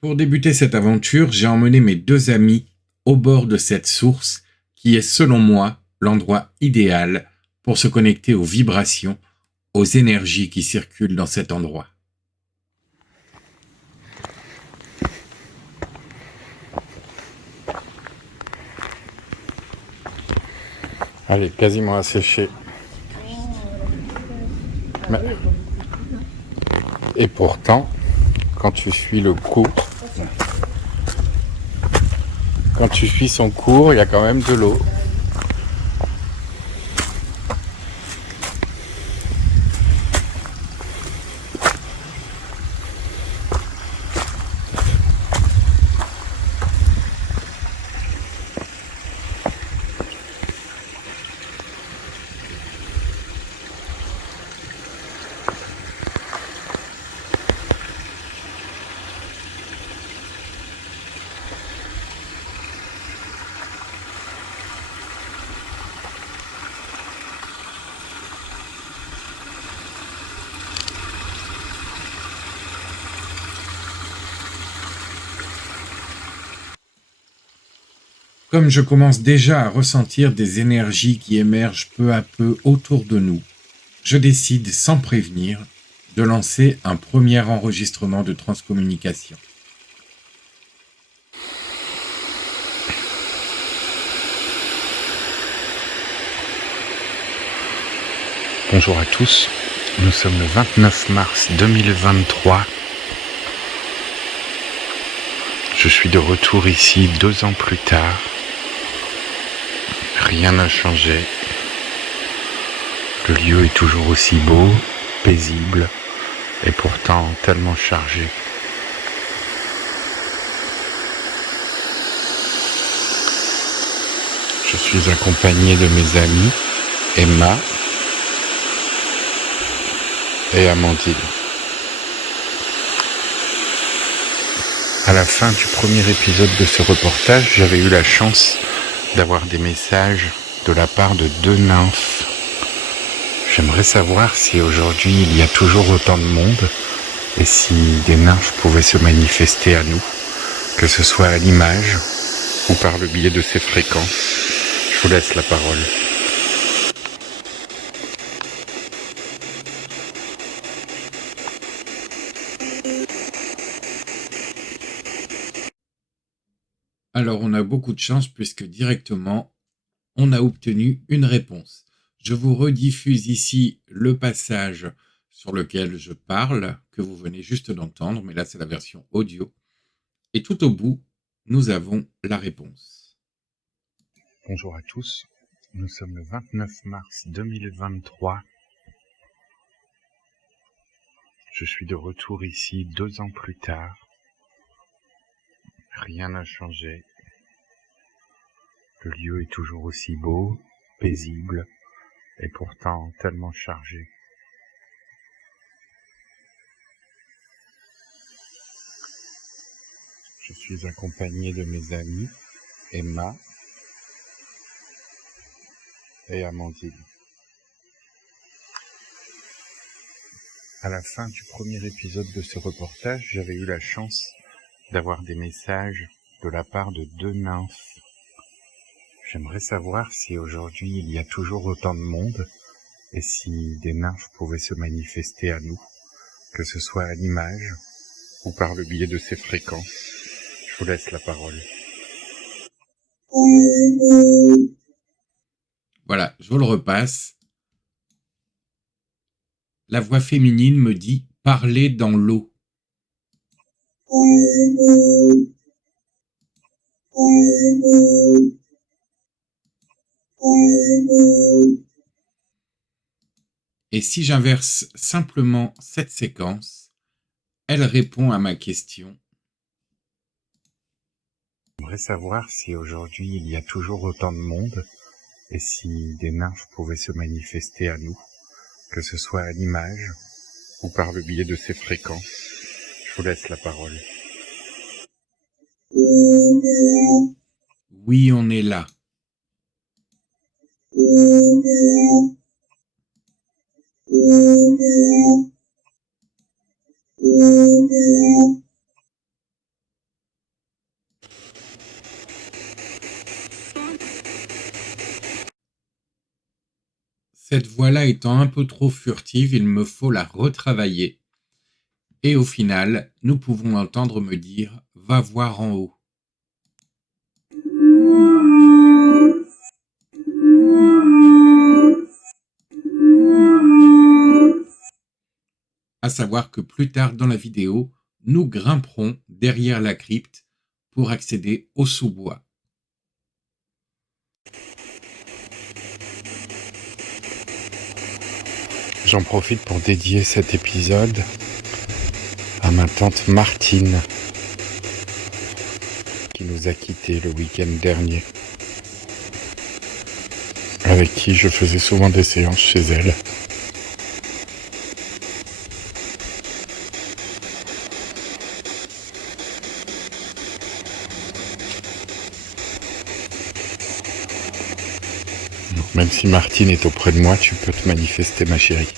Pour débuter cette aventure, j'ai emmené mes 2 amis au bord de cette source qui est, selon moi, l'endroit idéal pour se connecter aux vibrations, aux énergies qui circulent dans cet endroit. Allez, quasiment asséché. Et pourtant, quand tu suis son cours, il y a quand même de l'eau. Comme je commence déjà à ressentir des énergies qui émergent peu à peu autour de nous, je décide, sans prévenir, de lancer un premier enregistrement de transcommunication. Bonjour à tous, nous sommes le 29 mars 2023. Je suis de retour ici 2 ans plus tard. Rien n'a changé. Le lieu est toujours aussi beau, paisible et pourtant tellement chargé. Je suis accompagné de mes amis Emma et Amandine. À la fin du premier épisode de ce reportage, j'avais eu la chance d'avoir des messages de la part de 2 nymphes. J'aimerais savoir si aujourd'hui il y a toujours autant de monde et si des nymphes pouvaient se manifester à nous, que ce soit à l'image ou par le biais de ces fréquences. Je vous laisse la parole. Alors on a beaucoup de chance puisque directement, on a obtenu une réponse. Je vous rediffuse ici le passage sur lequel je parle, que vous venez juste d'entendre, mais là c'est la version audio. Et tout au bout, nous avons la réponse. Bonjour à tous, nous sommes le 29 mars 2023. Je suis de retour ici 2 ans plus tard. Rien n'a changé. Le lieu est toujours aussi beau, paisible et pourtant tellement chargé. Je suis accompagné de mes amis Emma et Amandine. À la fin du premier épisode de ce reportage, j'avais eu la chance d'avoir des messages de la part de 2 nymphes. J'aimerais savoir si aujourd'hui il y a toujours autant de monde et si des nymphes pouvaient se manifester à nous, que ce soit à l'image ou par le biais de ces fréquences. Je vous laisse la parole. Voilà, je vous le repasse. La voix féminine me dit « parler dans l'eau ». Et si j'inverse simplement cette séquence, elle répond à ma question. J'aimerais savoir si aujourd'hui il y a toujours autant de monde et si des nymphes pouvaient se manifester à nous, que ce soit à l'image ou par le biais de ces fréquences. Je vous laisse la parole. Oui, on est là. Cette voix-là étant un peu trop furtive, il me faut la retravailler. Et au final, nous pouvons l'entendre me dire « Va voir en haut ». À savoir que plus tard dans la vidéo, nous grimperons derrière la crypte pour accéder au sous-bois. J'en profite pour dédier cet épisode à ma tante Martine, qui nous a quittés le week-end dernier, avec qui je faisais souvent des séances chez elle. Donc, même si Martine est auprès de moi, tu peux te manifester, ma chérie.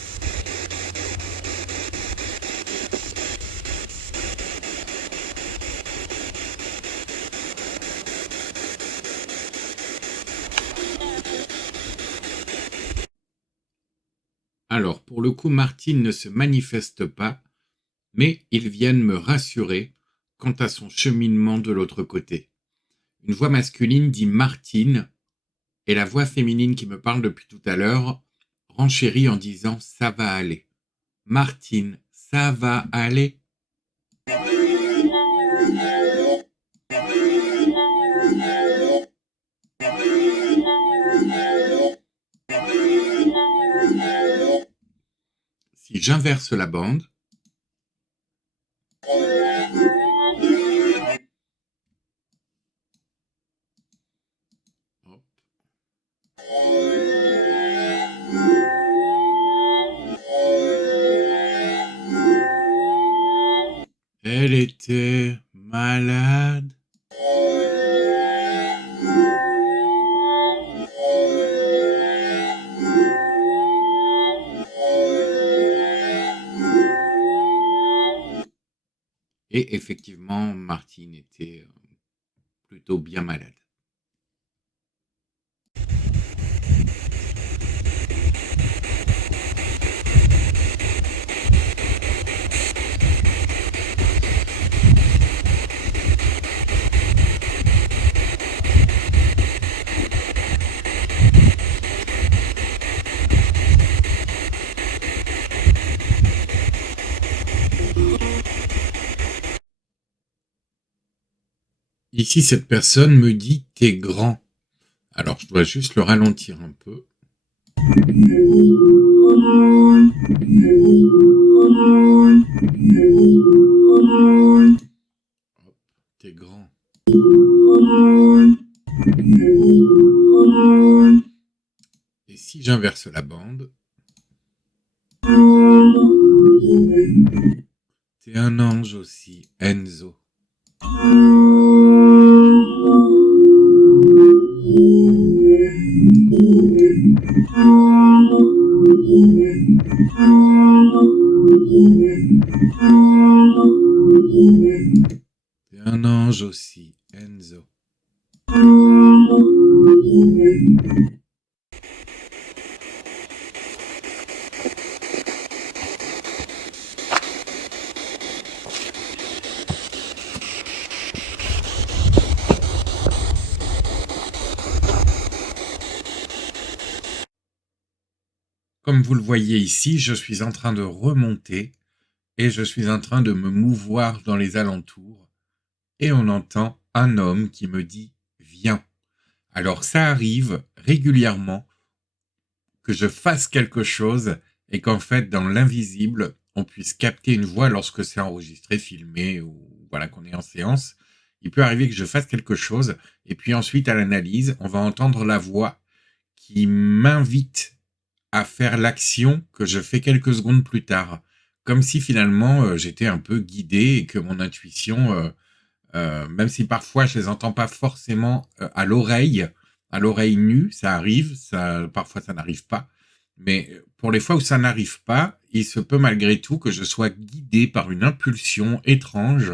Alors, pour le coup, Martine ne se manifeste pas, mais ils viennent me rassurer quant à son cheminement de l'autre côté. Une voix masculine dit Martine, et la voix féminine qui me parle depuis tout à l'heure renchérit en disant ça va aller. Martine, ça va aller. Si j'inverse la bande, hop. Elle était malade. Et effectivement, Martine était plutôt bien malade. Ici, cette personne me dit « t'es grand ». Alors, je dois juste le ralentir un peu. Hop, t'es grand. Et si j'inverse la bande, t'es un ange aussi, Enzo. T'es un ange aussi, Enzo. Comme vous le voyez ici, je suis en train de remonter et je suis en train de me mouvoir dans les alentours et on entend un homme qui me dit « Viens ». Alors ça arrive régulièrement que je fasse quelque chose et qu'en fait, dans l'invisible, on puisse capter une voix lorsque c'est enregistré, filmé ou voilà qu'on est en séance. Il peut arriver que je fasse quelque chose et puis ensuite, à l'analyse, on va entendre la voix qui m'invite à faire l'action que je fais quelques secondes plus tard. Comme si finalement, j'étais un peu guidé et que mon intuition, même si parfois je les entends pas forcément à l'oreille nue, ça arrive, parfois ça n'arrive pas. Mais pour les fois où ça n'arrive pas, il se peut malgré tout que je sois guidé par une impulsion étrange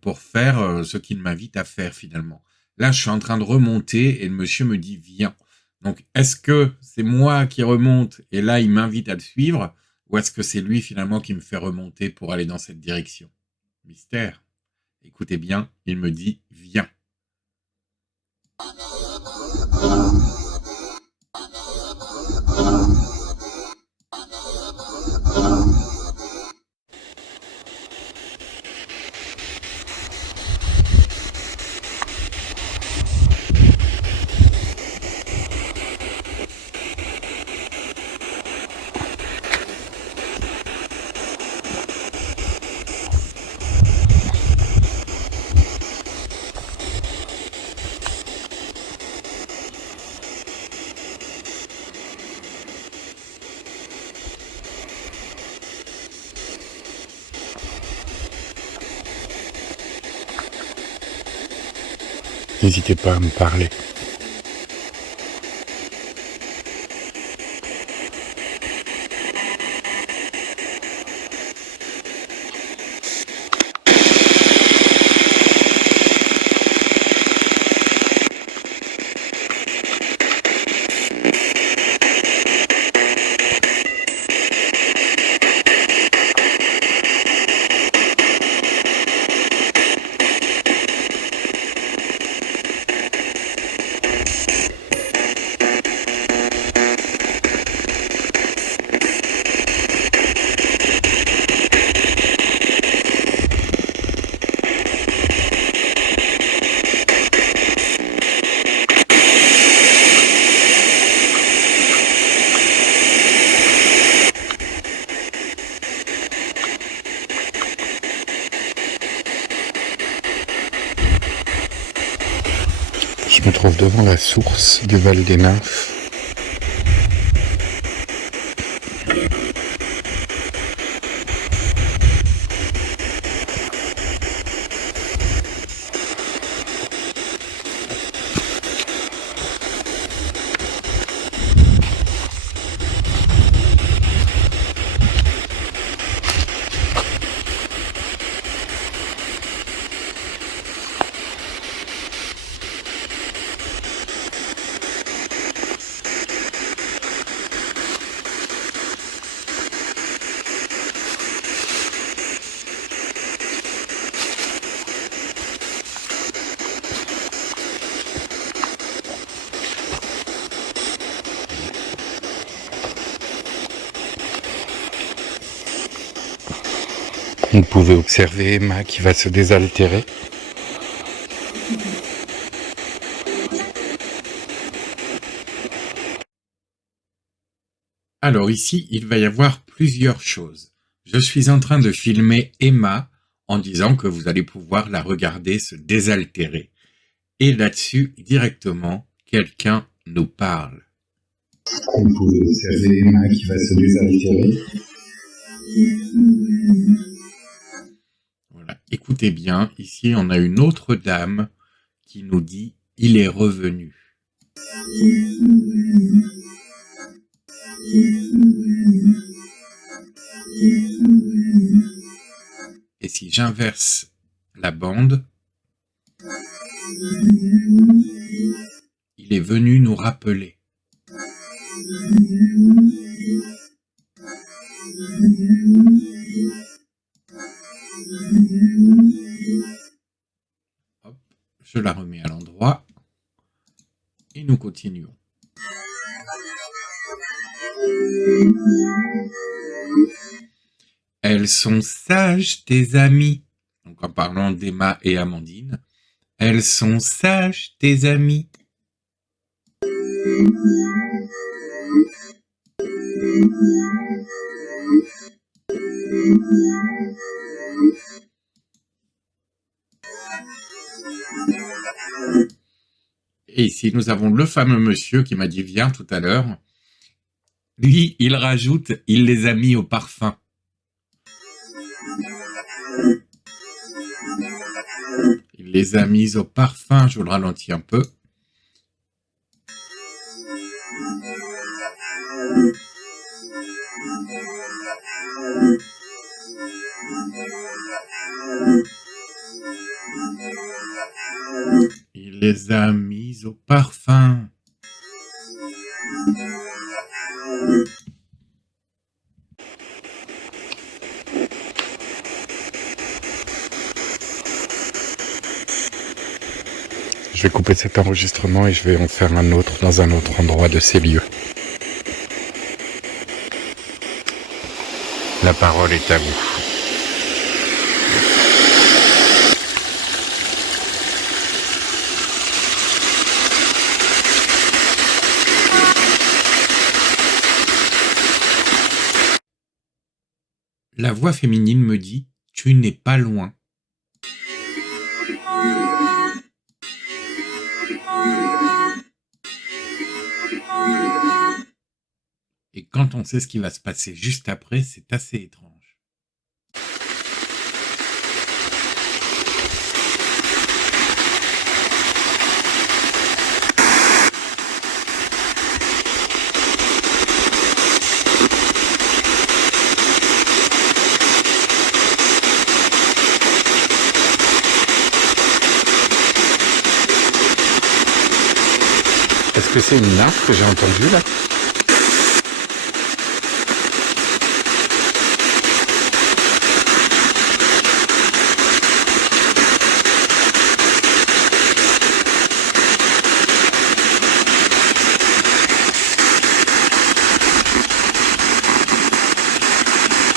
pour faire ce qu'il m'invite à faire finalement. Là, je suis en train de remonter et le monsieur me dit « Viens ». Donc, est-ce que c'est moi qui remonte et là, il m'invite à le suivre, ou est-ce que c'est lui finalement qui me fait remonter pour aller dans cette direction? Mystère. Écoutez bien, il me dit « Viens ». N'hésitez pas à me parler. Je me trouve devant la source du Val des Nymphes. Vous pouvez observer Emma qui va se désaltérer. Alors ici, il va y avoir plusieurs choses. Je suis en train de filmer Emma en disant que vous allez pouvoir la regarder se désaltérer. Et là-dessus, directement, quelqu'un nous parle. Vous pouvez observer Emma qui va se désaltérer. Voilà. Écoutez bien, ici on a une autre dame qui nous dit « Il est revenu ». Et si j'inverse la bande, il est venu nous rappeler. Hop, je la remets à l'endroit et nous continuons. Elles sont sages, tes amies. Donc en parlant d'Emma et Amandine. Elles sont sages, tes amies. Et ici, nous avons le fameux monsieur qui m'a dit « Viens » tout à l'heure. Lui, il rajoute « Il les a mis au parfum ». Il les a mis au parfum, je vous le ralentis un peu. Il les a mis au parfum. Je vais couper cet enregistrement et je vais en faire un autre dans un autre endroit de ces lieux. La parole est à vous. La voix féminine me dit « Tu n'es pas loin ». Et quand on sait ce qui va se passer juste après, c'est assez étrange. Est-ce que c'est une nymphe que j'ai entendue là ?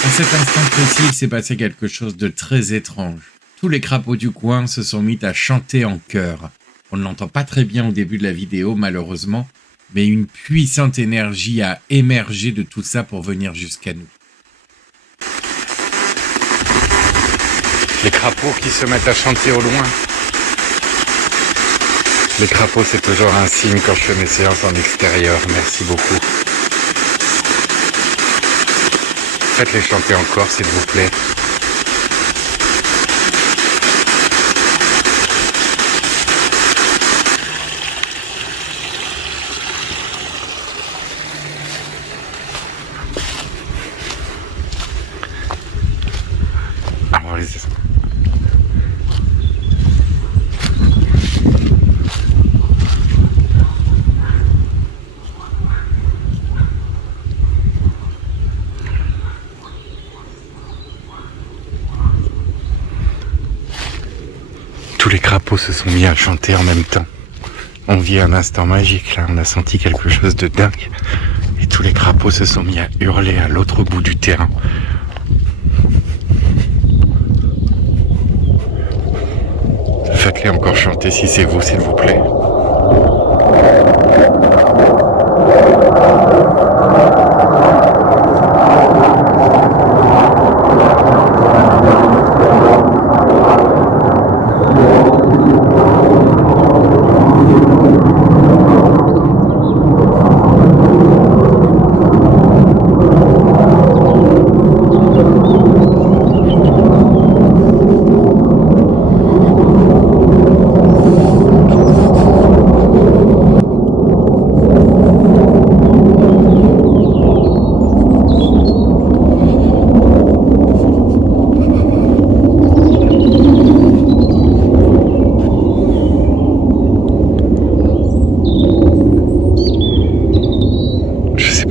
À cet instant précis, il s'est passé quelque chose de très étrange. Tous les crapauds du coin se sont mis à chanter en chœur. On ne l'entend pas très bien au début de la vidéo, malheureusement, mais une puissante énergie a émergé de tout ça pour venir jusqu'à nous. Les crapauds qui se mettent à chanter au loin. Les crapauds, c'est toujours un signe quand je fais mes séances en extérieur. Merci beaucoup. Faites-les chanter encore, s'il vous plaît. Alors, les... Tous les crapauds se sont mis à chanter en même temps. On vit un instant magique là, on a senti quelque chose de dingue. Et tous les crapauds se sont mis à hurler à l'autre bout du terrain. Faites-les encore chanter si c'est vous, s'il vous plaît.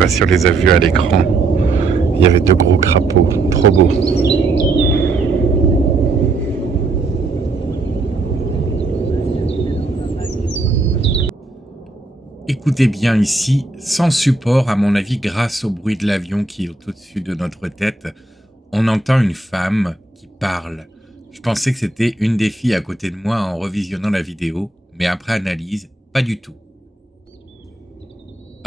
Si on les a vus à l'écran, il y avait de gros crapauds, trop beaux. Écoutez bien ici, sans support, à mon avis, grâce au bruit de l'avion qui est au-dessus de notre tête, on entend une femme qui parle. Je pensais que c'était une des filles à côté de moi en revisionnant la vidéo, mais après analyse, pas du tout.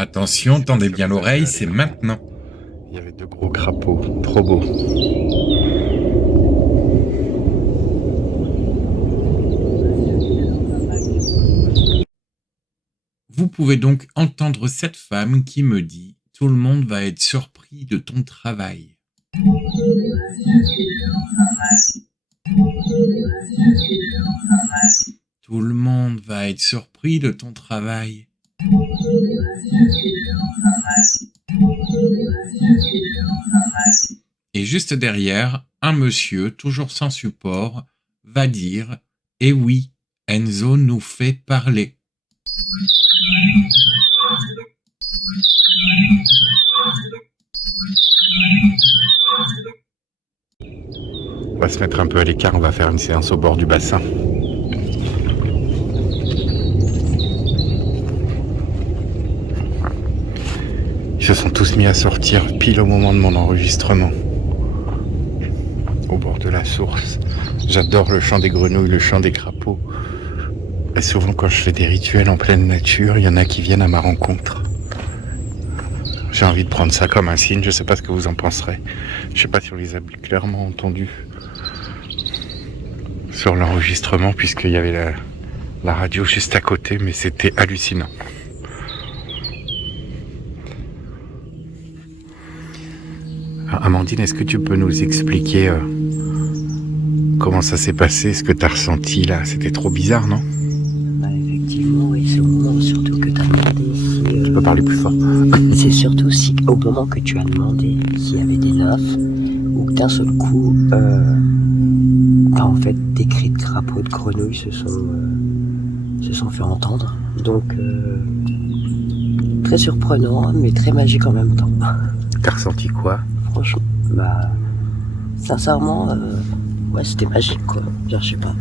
Attention, tendez bien l'oreille, c'est maintenant. Il y avait de gros crapauds, trop beaux. Vous pouvez donc entendre cette femme qui me dit « Tout le monde va être surpris de ton travail ». Tout le monde va être surpris de ton travail. Et juste derrière, un monsieur, toujours sans support, va dire « Eh oui, Enzo nous fait parler ». On va se mettre un peu à l'écart, on va faire une séance au bord du bassin. se sont tous mis à sortir pile au moment de mon enregistrement. Au bord de la source. J'adore le chant des grenouilles, le chant des crapauds. Et souvent quand je fais des rituels en pleine nature, il y en a qui viennent à ma rencontre. J'ai envie de prendre ça comme un signe, je sais pas ce que vous en penserez. Je sais pas si on les a clairement entendus sur l'enregistrement puisqu'il y avait la radio juste à côté, mais c'était hallucinant. Alors, Amandine, est-ce que tu peux nous expliquer comment ça s'est passé, ce que tu as ressenti là? C'était trop bizarre, non? Effectivement, oui, c'est au moment surtout que tu as demandé si... Tu peux parler plus fort. C'est surtout si, au moment que tu as demandé s'il y avait des nymphes, ou que d'un seul coup, en fait, des cris de crapauds, de grenouilles se sont fait entendre. Donc, très surprenant, mais très magique en même temps. T'as ressenti quoi? Franchement, sincèrement, ouais, c'était magique, quoi. Genre, je sais pas.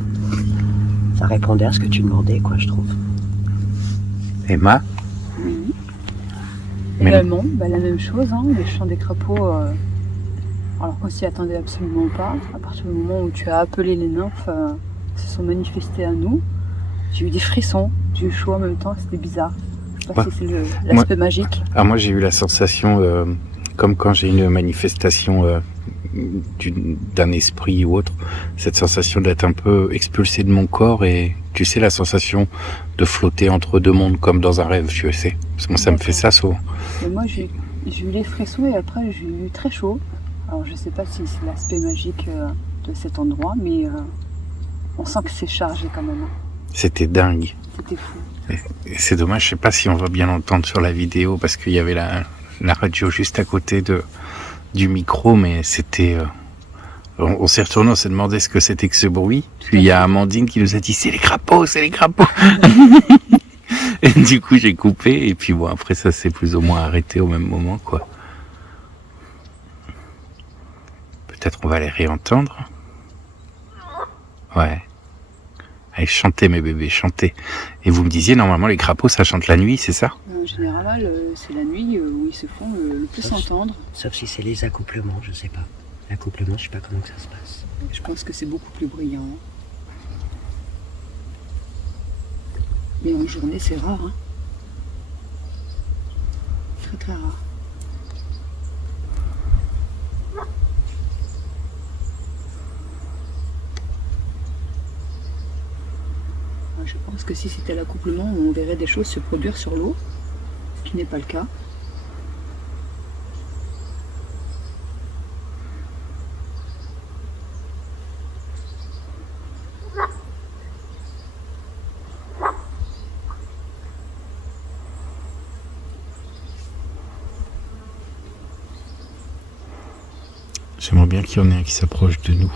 Ça répondait à ce que tu demandais, quoi, je trouve. Emma? Oui. Mais Également, la même chose, hein, le chant des crapauds, alors qu'on s'y attendait absolument pas. À partir du moment où tu as appelé les nymphes, se sont manifestées à nous. J'ai eu des frissons, j'ai eu chaud en même temps, c'était bizarre. Je sais pas si c'est l'aspect magique. Ah, moi j'ai eu la sensation, comme quand j'ai une manifestation d'un esprit ou autre, cette sensation d'être un peu expulsé de mon corps et tu sais la sensation de flotter entre deux mondes comme dans un rêve, tu sais. Parce que moi ça me fait ça souvent. Mais moi j'ai eu les frissons et après j'ai eu très chaud. Alors je sais pas si c'est l'aspect magique de cet endroit, mais on sent que c'est chargé quand même. C'était dingue. C'était fou. Et c'est dommage, je sais pas si on va bien l'entendre sur la vidéo parce qu'il y avait la radio juste à côté du micro, mais c'était... on s'est retourné, on s'est demandé ce que c'était que ce bruit. Puis il y a Amandine qui nous a dit « c'est les crapauds, c'est les crapauds !» Et du coup j'ai coupé et puis bon après ça s'est plus ou moins arrêté au même moment quoi. Peut-être on va les réentendre. Ouais. Allez, chantez mes bébés, chantez. Et vous me disiez, normalement les crapauds ça chante la nuit, c'est ça? En général, c'est la nuit où ils se font le plus entendre. Sauf si c'est les accouplements, je sais pas. L'accouplement, je sais pas comment que ça se passe. Je pense que c'est beaucoup plus brillant. Mais en journée, c'est rare. Hein. Très très rare. Je pense que si c'était l'accouplement, on verrait des choses se produire sur l'eau, ce qui n'est pas le cas. J'aimerais bien qu'il y en ait un qui s'approche de nous.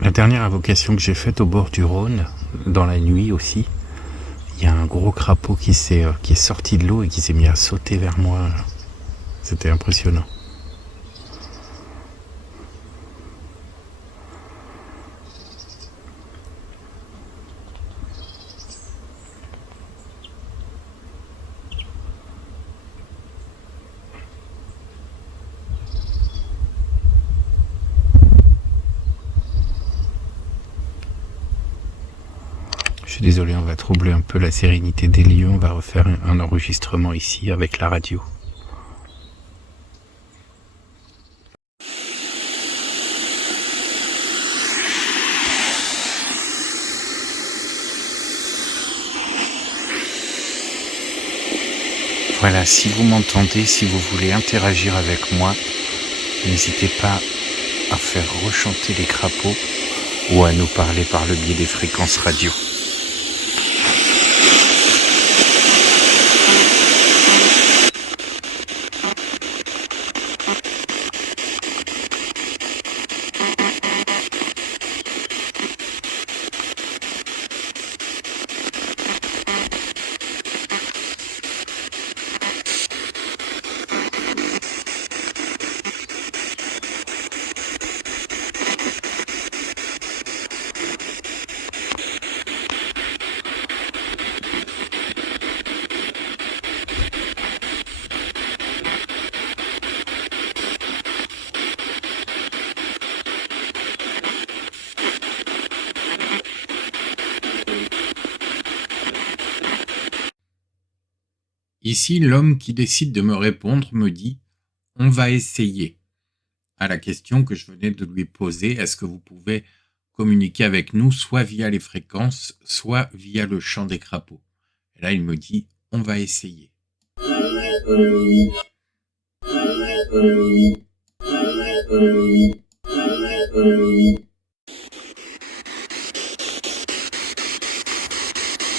La dernière invocation que j'ai faite au bord du Rhône, dans la nuit aussi, il y a un gros crapaud qui est sorti de l'eau et qui s'est mis à sauter vers moi. C'était impressionnant. Je suis désolé, on va troubler un peu la sérénité des lieux. On va refaire un enregistrement ici avec la radio. Voilà, si vous m'entendez, si vous voulez interagir avec moi, n'hésitez pas à faire rechanter les crapauds ou à nous parler par le biais des fréquences radio. Ici, l'homme qui décide de me répondre me dit « On va essayer ». À la question que je venais de lui poser, est-ce que vous pouvez communiquer avec nous soit via les fréquences, soit via le chant des crapauds? Et là, il me dit « On va essayer ».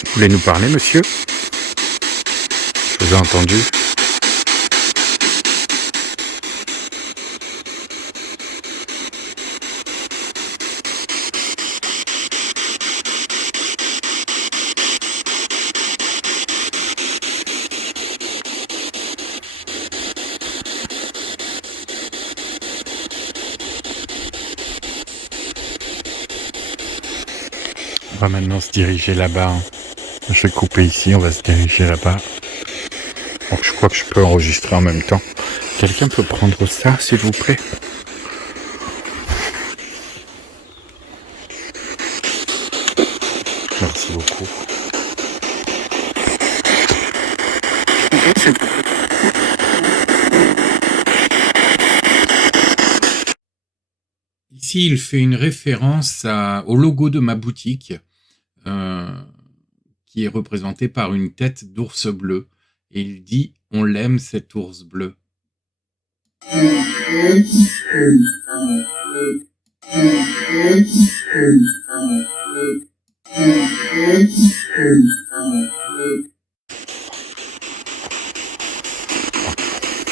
Vous voulez nous parler, monsieur? Je vous ai entendu. On va maintenant se diriger là-bas. Je vais couper ici, on va se diriger là-bas. Bon, je crois que je peux enregistrer en même temps. Quelqu'un peut prendre ça, s'il vous plaît? Merci beaucoup. Ici, il fait une référence au logo de ma boutique, qui est représenté par une tête d'ours bleu. Et il dit « On l'aime, cet ours bleu ».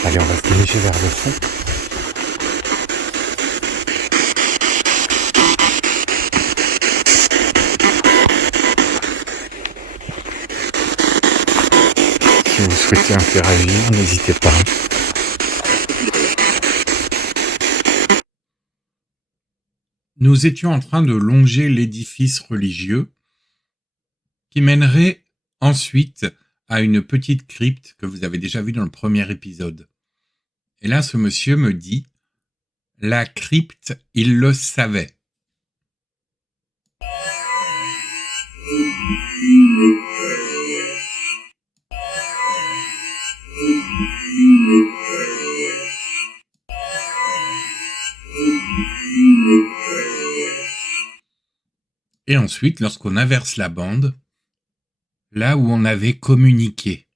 Allez, on va se diriger vers le fond. Si vous souhaitez interagir, n'hésitez pas. Nous étions en train de longer l'édifice religieux qui mènerait ensuite à une petite crypte que vous avez déjà vue dans le premier épisode. Et là, ce monsieur me dit « La crypte, il le savait ». Et ensuite, lorsqu'on inverse la bande, là où on avait communiqué.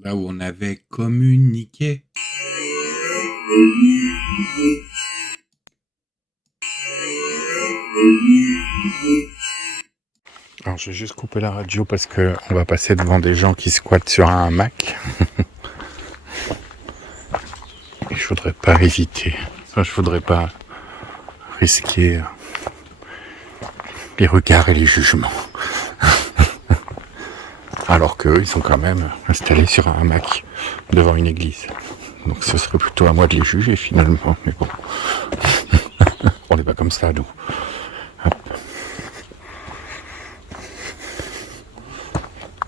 Là où on avait communiqué. Alors, je vais juste couper la radio parce que on va passer devant des gens qui squattent sur un hamac. Et je voudrais pas je voudrais pas risquer les regards et les jugements. Alors qu'eux, ils sont quand même installés sur un hamac devant une église. Donc ce serait plutôt à moi de les juger finalement. Mais bon, on n'est pas comme ça, nous. Hop.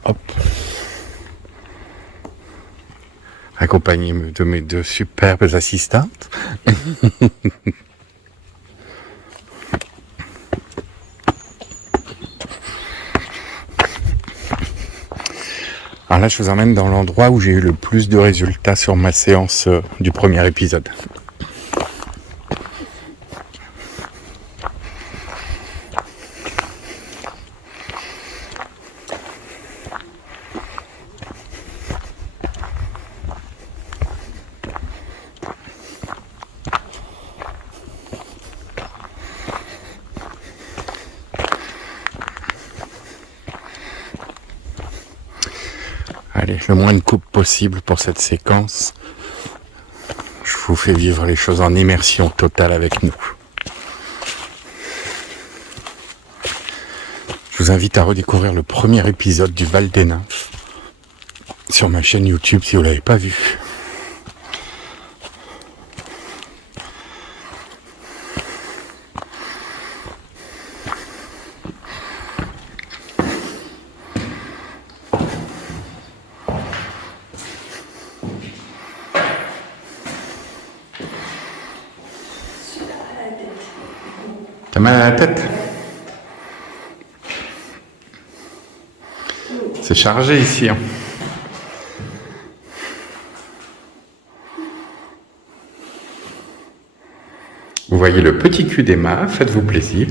Hop. Accompagné de mes deux superbes assistantes. Alors là, je vous emmène dans l'endroit où j'ai eu le plus de résultats sur ma séance du premier épisode. Allez, le moins de coupe possible pour cette séquence. Je vous fais vivre les choses en immersion totale avec nous. Je vous invite à redécouvrir le premier épisode du Val des Nymphes sur ma chaîne YouTube si vous ne l'avez pas vu. T'as mal à la tête? C'est chargé ici. Hein. Vous voyez le petit cul d'Emma, faites-vous plaisir.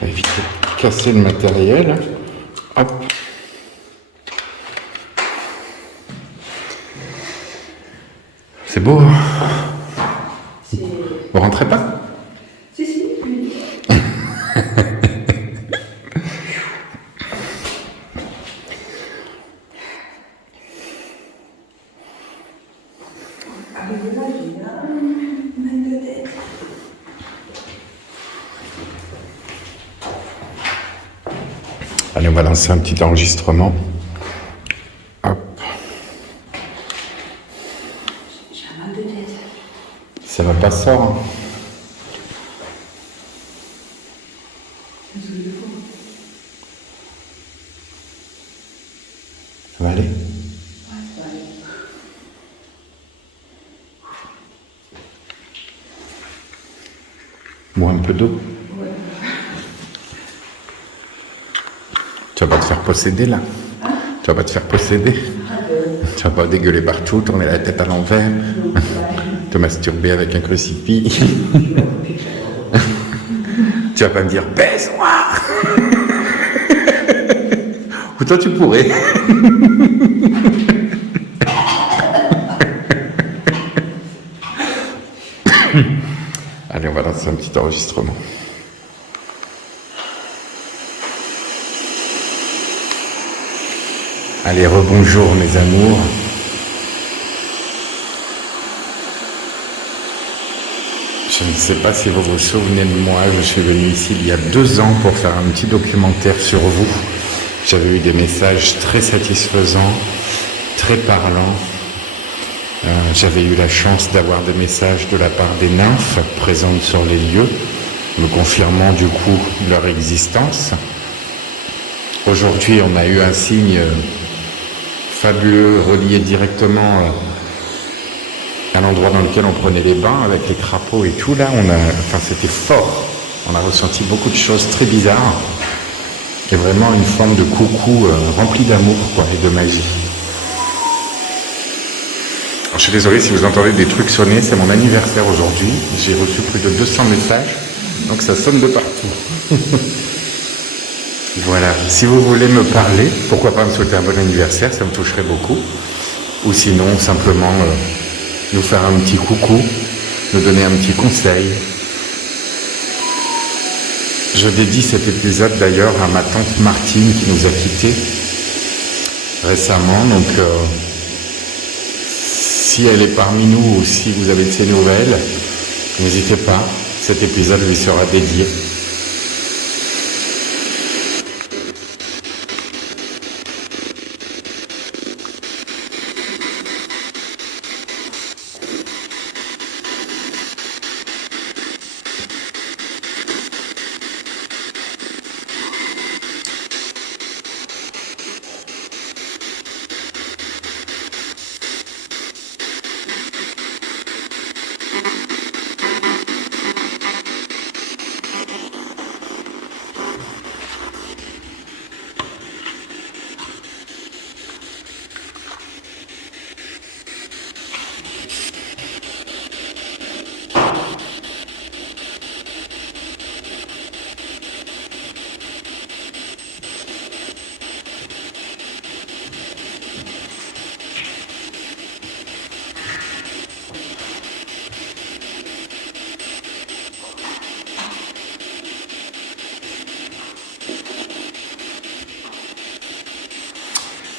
Évitez de casser le matériel. Hop. C'est beau. Vous rentrez pas? Si, si. Allez, on va lancer un petit enregistrement. Hop. J'ai un mal de tête. Ça va pas sortir. Hein. Ça va aller? Bois un peu d'eau. Tu vas pas te faire posséder là. Tu vas pas te faire posséder. Tu vas pas dégueuler partout, tourner la tête à l'envers, te masturber avec un crucifix. Tu vas pas me dire baise-moi. Ou toi tu pourrais. Allez, on va lancer un petit enregistrement. Allez, rebonjour mes amours. Je ne sais pas si vous vous souvenez de moi, je suis venu ici il y a 2 ans pour faire un petit documentaire sur vous. J'avais eu des messages très satisfaisants, très parlants. J'avais eu la chance d'avoir des messages de la part des nymphes présentes sur les lieux, me confirmant du coup leur existence. Aujourd'hui, on a eu un signe fabuleux relié directement à l'endroit dans lequel on prenait les bains avec les crapauds et tout. Là, c'était fort. On a ressenti beaucoup de choses très bizarres et vraiment une forme de coucou rempli d'amour et de magie. Alors, je suis désolé si vous entendez des trucs sonner, c'est mon anniversaire aujourd'hui. J'ai reçu plus de 200 messages, donc ça sonne de partout. Voilà, si vous voulez me parler, pourquoi pas me souhaiter un bon anniversaire, ça me toucherait beaucoup. Ou sinon, simplement nous faire un petit coucou, nous donner un petit conseil. Je dédie cet épisode d'ailleurs à ma tante Martine qui nous a quittés récemment. Donc, si elle est parmi nous ou si vous avez de ses nouvelles, n'hésitez pas, cet épisode lui sera dédié.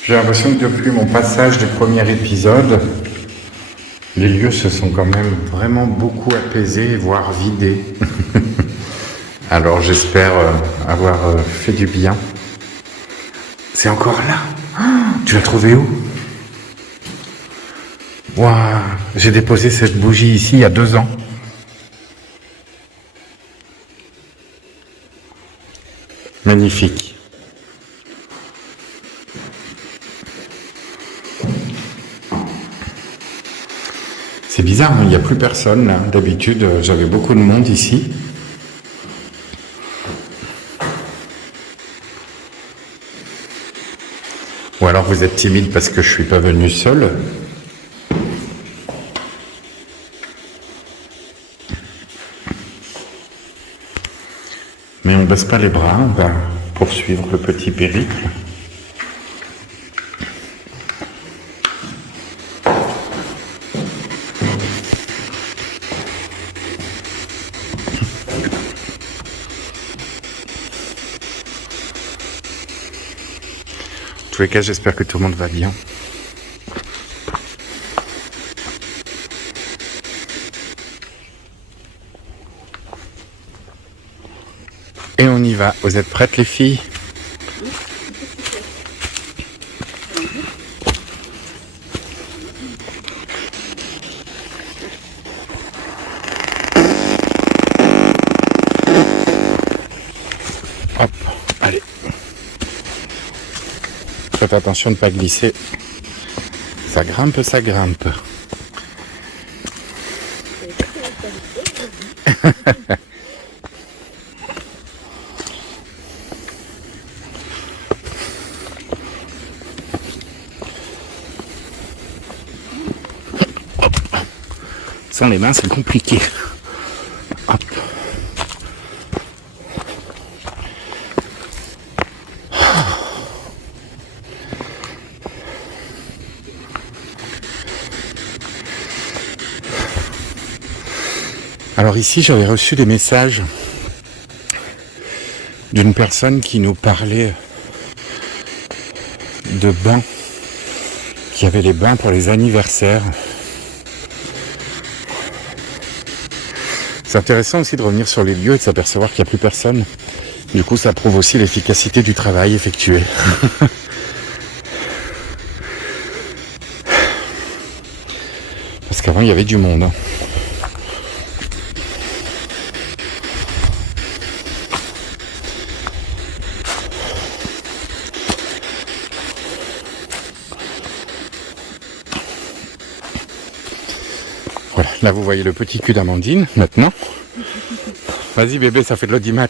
J'ai l'impression que depuis mon passage du premier épisode, les lieux se sont quand même vraiment beaucoup apaisés, voire vidés. Alors j'espère avoir fait du bien. C'est encore là. Tu l'as trouvé où? Waouh, j'ai déposé cette bougie ici il y a 2 ans. Magnifique. bizarre, il n'y a plus personne là. D'habitude, j'avais beaucoup de monde ici. Ou alors vous êtes timide parce que je suis pas venu seul. Mais on baisse pas les bras, on va poursuivre le petit périple. En tous les cas, j'espère que tout le monde va bien. Et on y va. Vous êtes prêtes les filles ? Hop, allez. Faites attention de ne pas glisser. Ça grimpe, ça grimpe. Sans les mains, c'est compliqué. Hop. Alors ici, j'avais reçu des messages d'une personne qui nous parlait de bains, qui avait les bains pour les anniversaires. C'est intéressant aussi de revenir sur les lieux et de s'apercevoir qu'il n'y a plus personne. Du coup, ça prouve aussi l'efficacité du travail effectué. Parce qu'avant, il y avait du monde. Voilà, là vous voyez le petit cul d'Amandine, maintenant. Vas-y bébé, ça fait de l'audimat.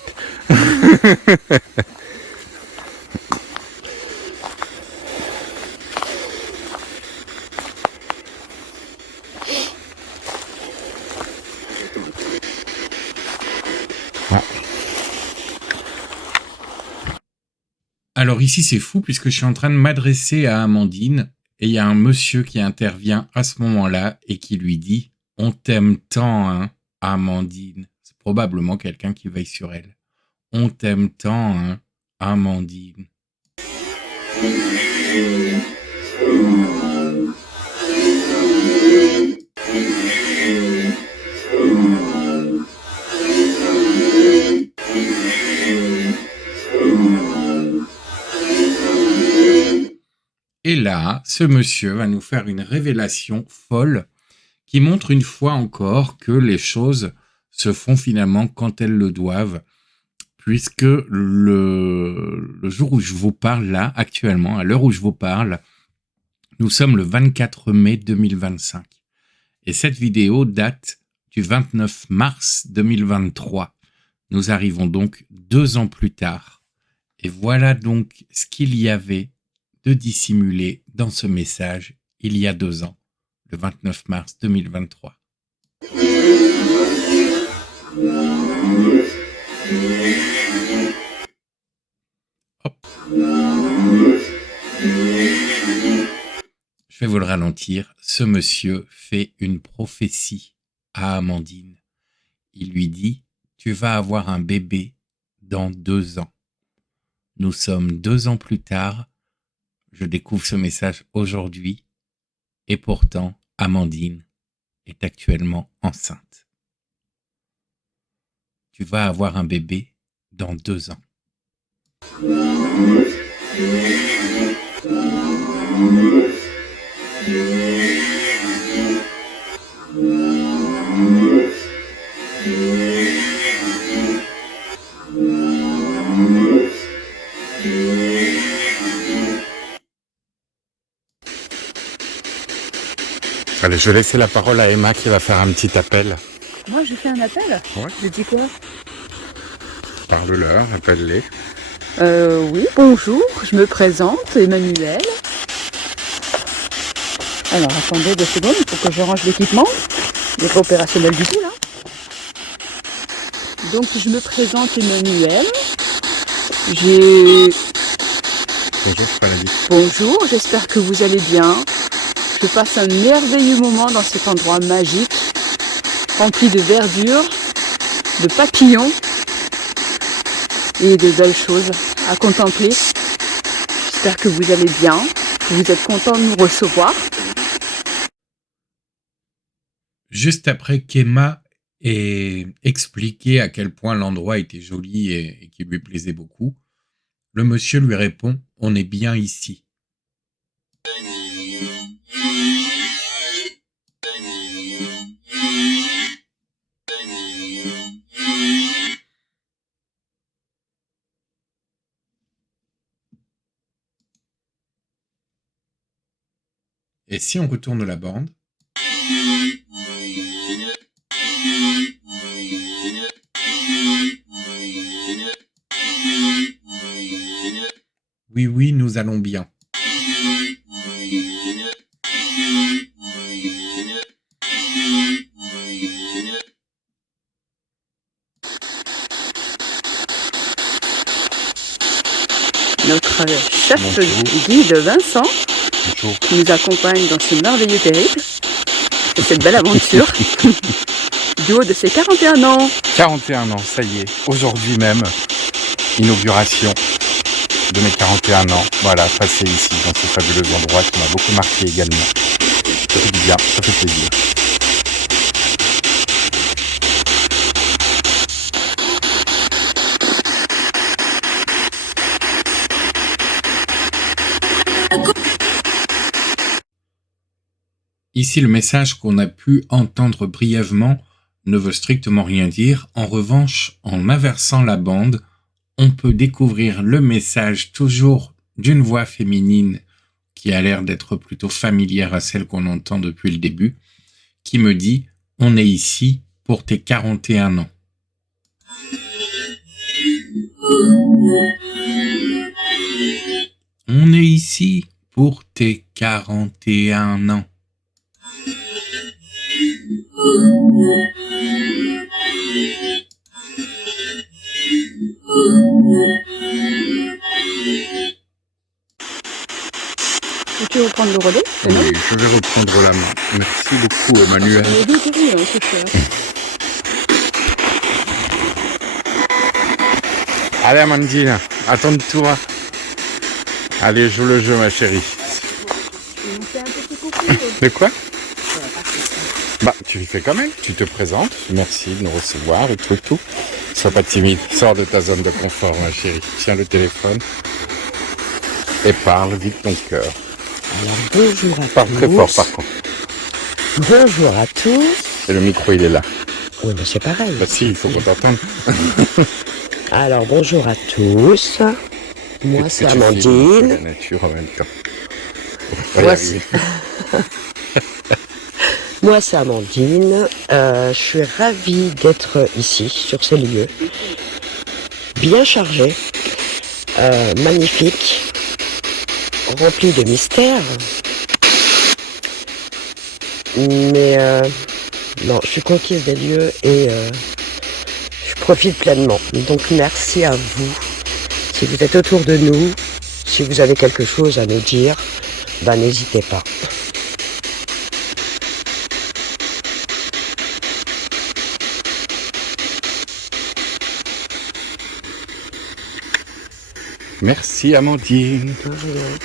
Alors ici, c'est fou puisque je suis en train de m'adresser à Amandine et il y a un monsieur qui intervient à ce moment-là et qui lui dit « On t'aime tant, hein, Amandine ». C'est probablement quelqu'un qui veille sur elle. « On t'aime tant, hein, Amandine ». Et là, ce monsieur va nous faire une révélation folle qui montre une fois encore que les choses se font finalement quand elles le doivent, puisque le jour où je vous parle là, actuellement, à l'heure où je vous parle, nous sommes le 24 mai 2025. Et cette vidéo date du 29 mars 2023. Nous arrivons donc 2 ans plus tard. Et voilà donc ce qu'il y avait de dissimulé dans ce message il y a 2 ans, le 29 mars 2023. Hop. Je vais vous le ralentir. Ce monsieur fait une prophétie à Amandine. Il lui dit « Tu vas avoir un bébé dans 2 ans ». Nous sommes 2 ans plus tard. Je découvre ce message aujourd'hui et pourtant Amandine est actuellement enceinte. Tu vas avoir un bébé dans 2 ans. Allez, je vais laisser la parole à Emma qui va faire un petit appel. Moi, je fais un appel. Ouais. Je dis quoi? Parle-leur, appelle-les. Oui, bonjour, je me présente, Emmanuel. Alors, attendez 2 secondes, il faut que je range l'équipement. Il n'est pas opérationnel du tout, là. Donc, je me présente, Emmanuel. Bonjour, je pas la vie. Bonjour, j'espère que vous allez bien. Je passe un merveilleux moment dans cet endroit magique, rempli de verdure, de papillons et de belles choses à contempler. J'espère que vous allez bien, que vous êtes content de nous recevoir. Juste après qu'Emma ait expliqué à quel point l'endroit était joli et qu'il lui plaisait beaucoup, le monsieur lui répond « On est bien ici ». Et si on retourne la bande, oui, oui, nous allons bien. Notre chef Bonjour. guide Vincent Bonjour. qui nous accompagne dans ce merveilleux périple et cette belle aventure du haut de ses 41 ans. 41 ans, ça y est. Aujourd'hui même, inauguration de mes 41 ans. Voilà, passé ici, dans ce fabuleux endroit qui m'a beaucoup marqué également. Ça fait du bien, ça fait plaisir. Ici, le message qu'on a pu entendre brièvement ne veut strictement rien dire. En revanche, en inversant la bande, on peut découvrir le message toujours d'une voix féminine qui a l'air d'être plutôt familière à celle qu'on entend depuis le début, qui me dit « On est ici pour tes 41 ans ». On est ici pour tes 41 ans. Tu veux prendre le relais? Oui, je vais reprendre la main. Merci beaucoup, Emmanuel. C'est cher. Allez, Amandine, attends-toi. Allez, joue le jeu, ma chérie. De quoi? Bah, tu le fais quand même. Tu te présentes. Merci de nous recevoir et tout. Sois pas timide. Sors de ta zone de confort, ma chérie. Tiens le téléphone et parle vite ton cœur. Alors bonjour à Parle tous. très fort, par contre. Bonjour à tous. Et le micro, il est là. Oui, mais c'est pareil. Bah si, il faut qu'on t'entende. Alors bonjour à tous. Moi c'est Qu'est-ce que tu fais, Amandine. la nature en même temps. Moi, Moi c'est Amandine. Je suis ravie d'être ici, sur ces lieux. Bien chargés. Magnifiques. Remplis de mystères. Mais non, je suis conquise des lieux et je profite pleinement. Donc merci à vous. Si vous êtes autour de nous, si vous avez quelque chose à nous dire, ben n'hésitez pas. Merci, Amandine.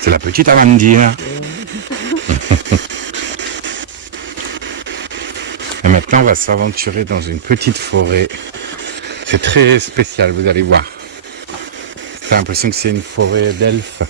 C'est la petite Amandine. Et maintenant, on va s'aventurer dans une petite forêt. C'est très spécial, vous allez voir. J'ai l'impression que c'est une forêt d'elfes.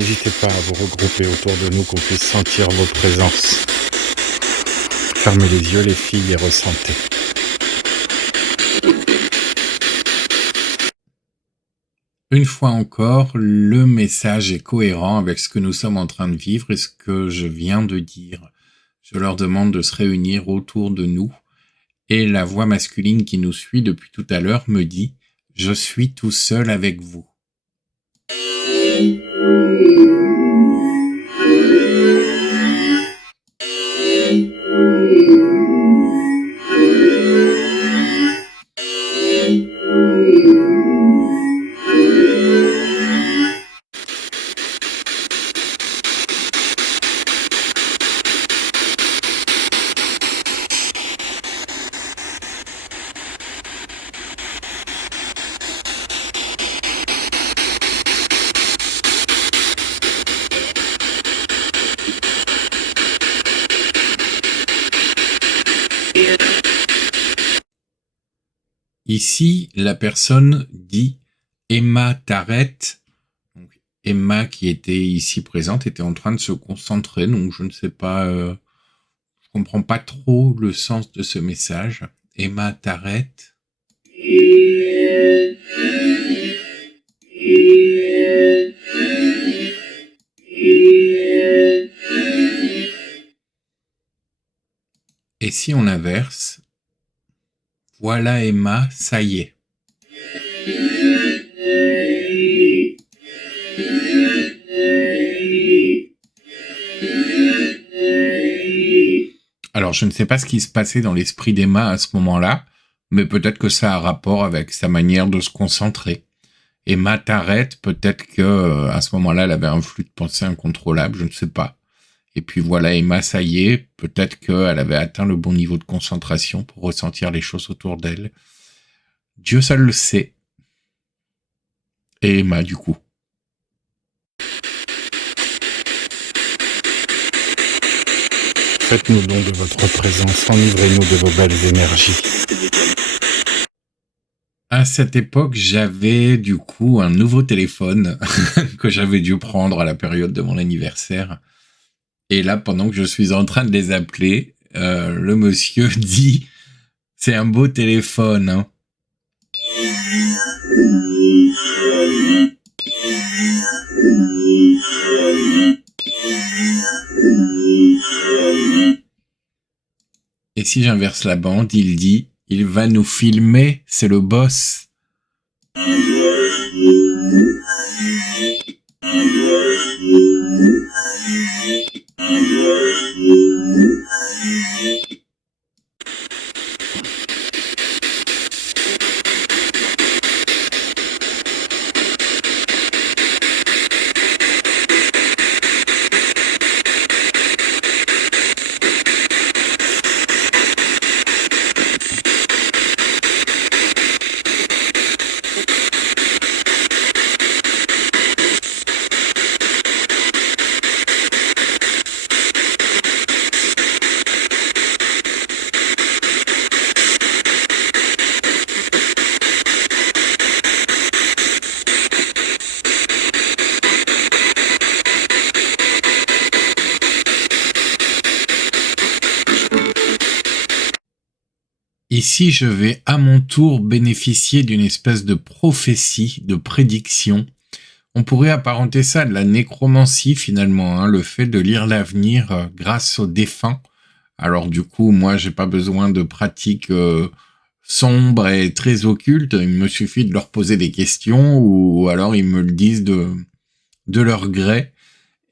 N'hésitez pas à vous regrouper autour de nous, qu'on puisse sentir vos présences. Fermez les yeux les filles et ressentez. Une fois encore, le message est cohérent avec ce que nous sommes en train de vivre et ce que je viens de dire. Je leur demande de se réunir autour de nous et la voix masculine qui nous suit depuis tout à l'heure me dit « Je suis tout seul avec vous ». Ici, la personne dit Emma t'arrête. Donc, Emma, qui était ici présente, était en train de se concentrer. Donc, je ne sais pas, je comprends pas trop le sens de ce message. Emma t'arrête. Et si on inverse? Voilà Emma, ça y est. Alors, je ne sais pas ce qui se passait dans l'esprit d'Emma à ce moment-là, mais peut-être que ça a rapport avec sa manière de se concentrer. Emma t'arrête, peut-être que à ce moment-là, elle avait un flux de pensée incontrôlable, je ne sais pas. Et puis voilà, Emma, ça y est, peut-être qu'elle avait atteint le bon niveau de concentration pour ressentir les choses autour d'elle. Dieu seul le sait. Et Emma, du coup. Faites-nous don de votre présence, enivrez-nous de vos belles énergies. À cette époque, j'avais du coup un nouveau téléphone que j'avais dû prendre à la période de mon anniversaire. Et là, pendant que je suis en train de les appeler, le monsieur dit « C'est un beau téléphone, hein ». Et si j'inverse la bande, il dit « Il va nous filmer, c'est le boss ». Ici, je vais à mon tour bénéficier d'une espèce de prophétie, de prédiction. On pourrait apparenter ça à de la nécromancie finalement, hein, le fait de lire l'avenir grâce aux défunts. Alors du coup, moi, j'ai pas besoin de pratiques sombres et très occultes. Il me suffit de leur poser des questions ou alors ils me le disent de leur gré.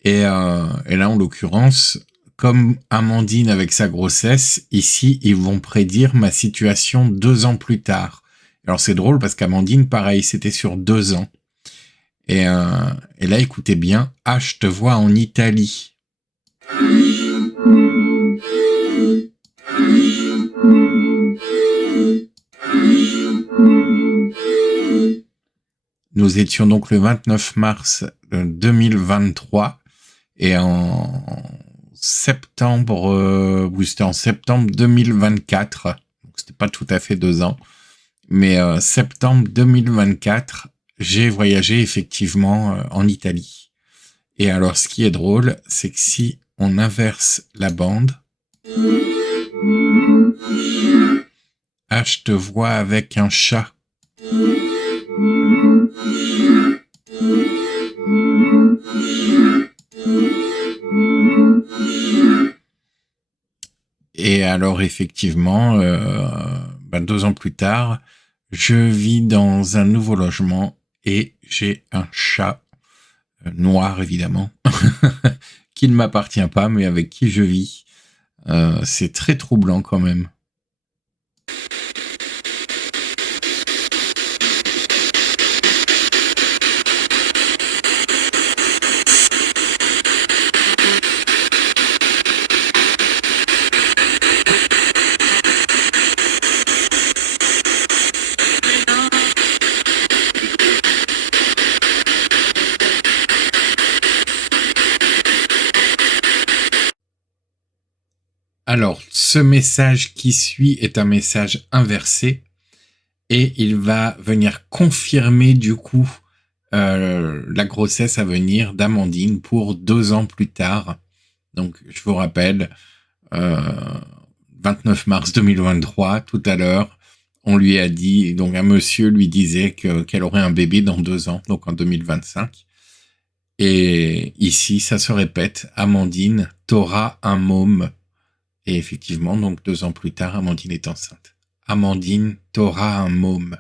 Et là, en l'occurrence, comme Amandine avec sa grossesse, ici, ils vont prédire ma situation 2 ans plus tard. Alors, c'est drôle parce qu'Amandine, pareil, c'était sur 2 ans. Et là, écoutez bien, « Ah, je te vois en Italie ». Nous étions donc le 29 mars 2023 et en septembre, c'était en septembre 2024, donc c'était pas tout à fait 2 ans, mais septembre 2024, j'ai voyagé effectivement en Italie. Et alors, ce qui est drôle, c'est que si on inverse la bande, ah, je te vois avec un chat. Et alors, effectivement, 2 ans plus tard, je vis dans un nouveau logement et j'ai un chat noir, évidemment, qui ne m'appartient pas, mais avec qui je vis. C'est très troublant quand même. Alors, ce message qui suit est un message inversé et il va venir confirmer du coup la grossesse à venir d'Amandine pour 2 ans plus tard. Donc, je vous rappelle, 29 mars 2023, tout à l'heure, on lui a dit, donc un monsieur lui disait qu'elle aurait un bébé dans 2 ans, donc en 2025. Et ici, ça se répète, Amandine, t'auras un môme. Et effectivement, donc 2 ans plus tard, Amandine est enceinte. Amandine, t'auras un môme.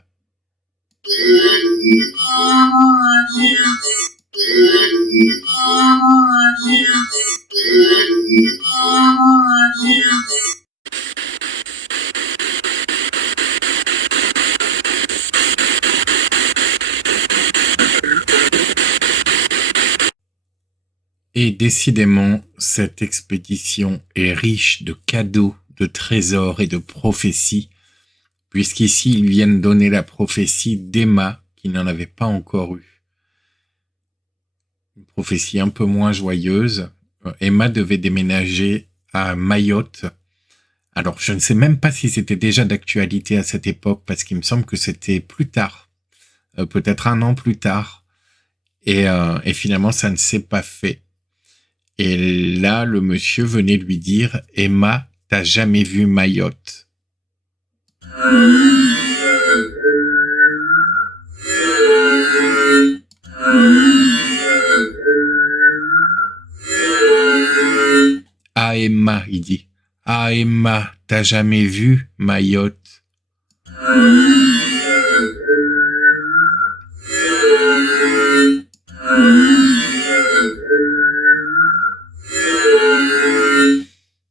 Et décidément, cette expédition est riche de cadeaux, de trésors et de prophéties, puisqu'ici, ils viennent donner la prophétie d'Emma, qui n'en avait pas encore eu. Une prophétie un peu moins joyeuse. Emma devait déménager à Mayotte. Alors, je ne sais même pas si c'était déjà d'actualité à cette époque, parce qu'il me semble que c'était plus tard, peut-être 1 an plus tard. Et finalement, ça ne s'est pas fait. Et là, le monsieur venait lui dire « Emma, t'as jamais vu Mayotte ?» Ah Emma, il dit. Ah Emma, t'as jamais vu Mayotte?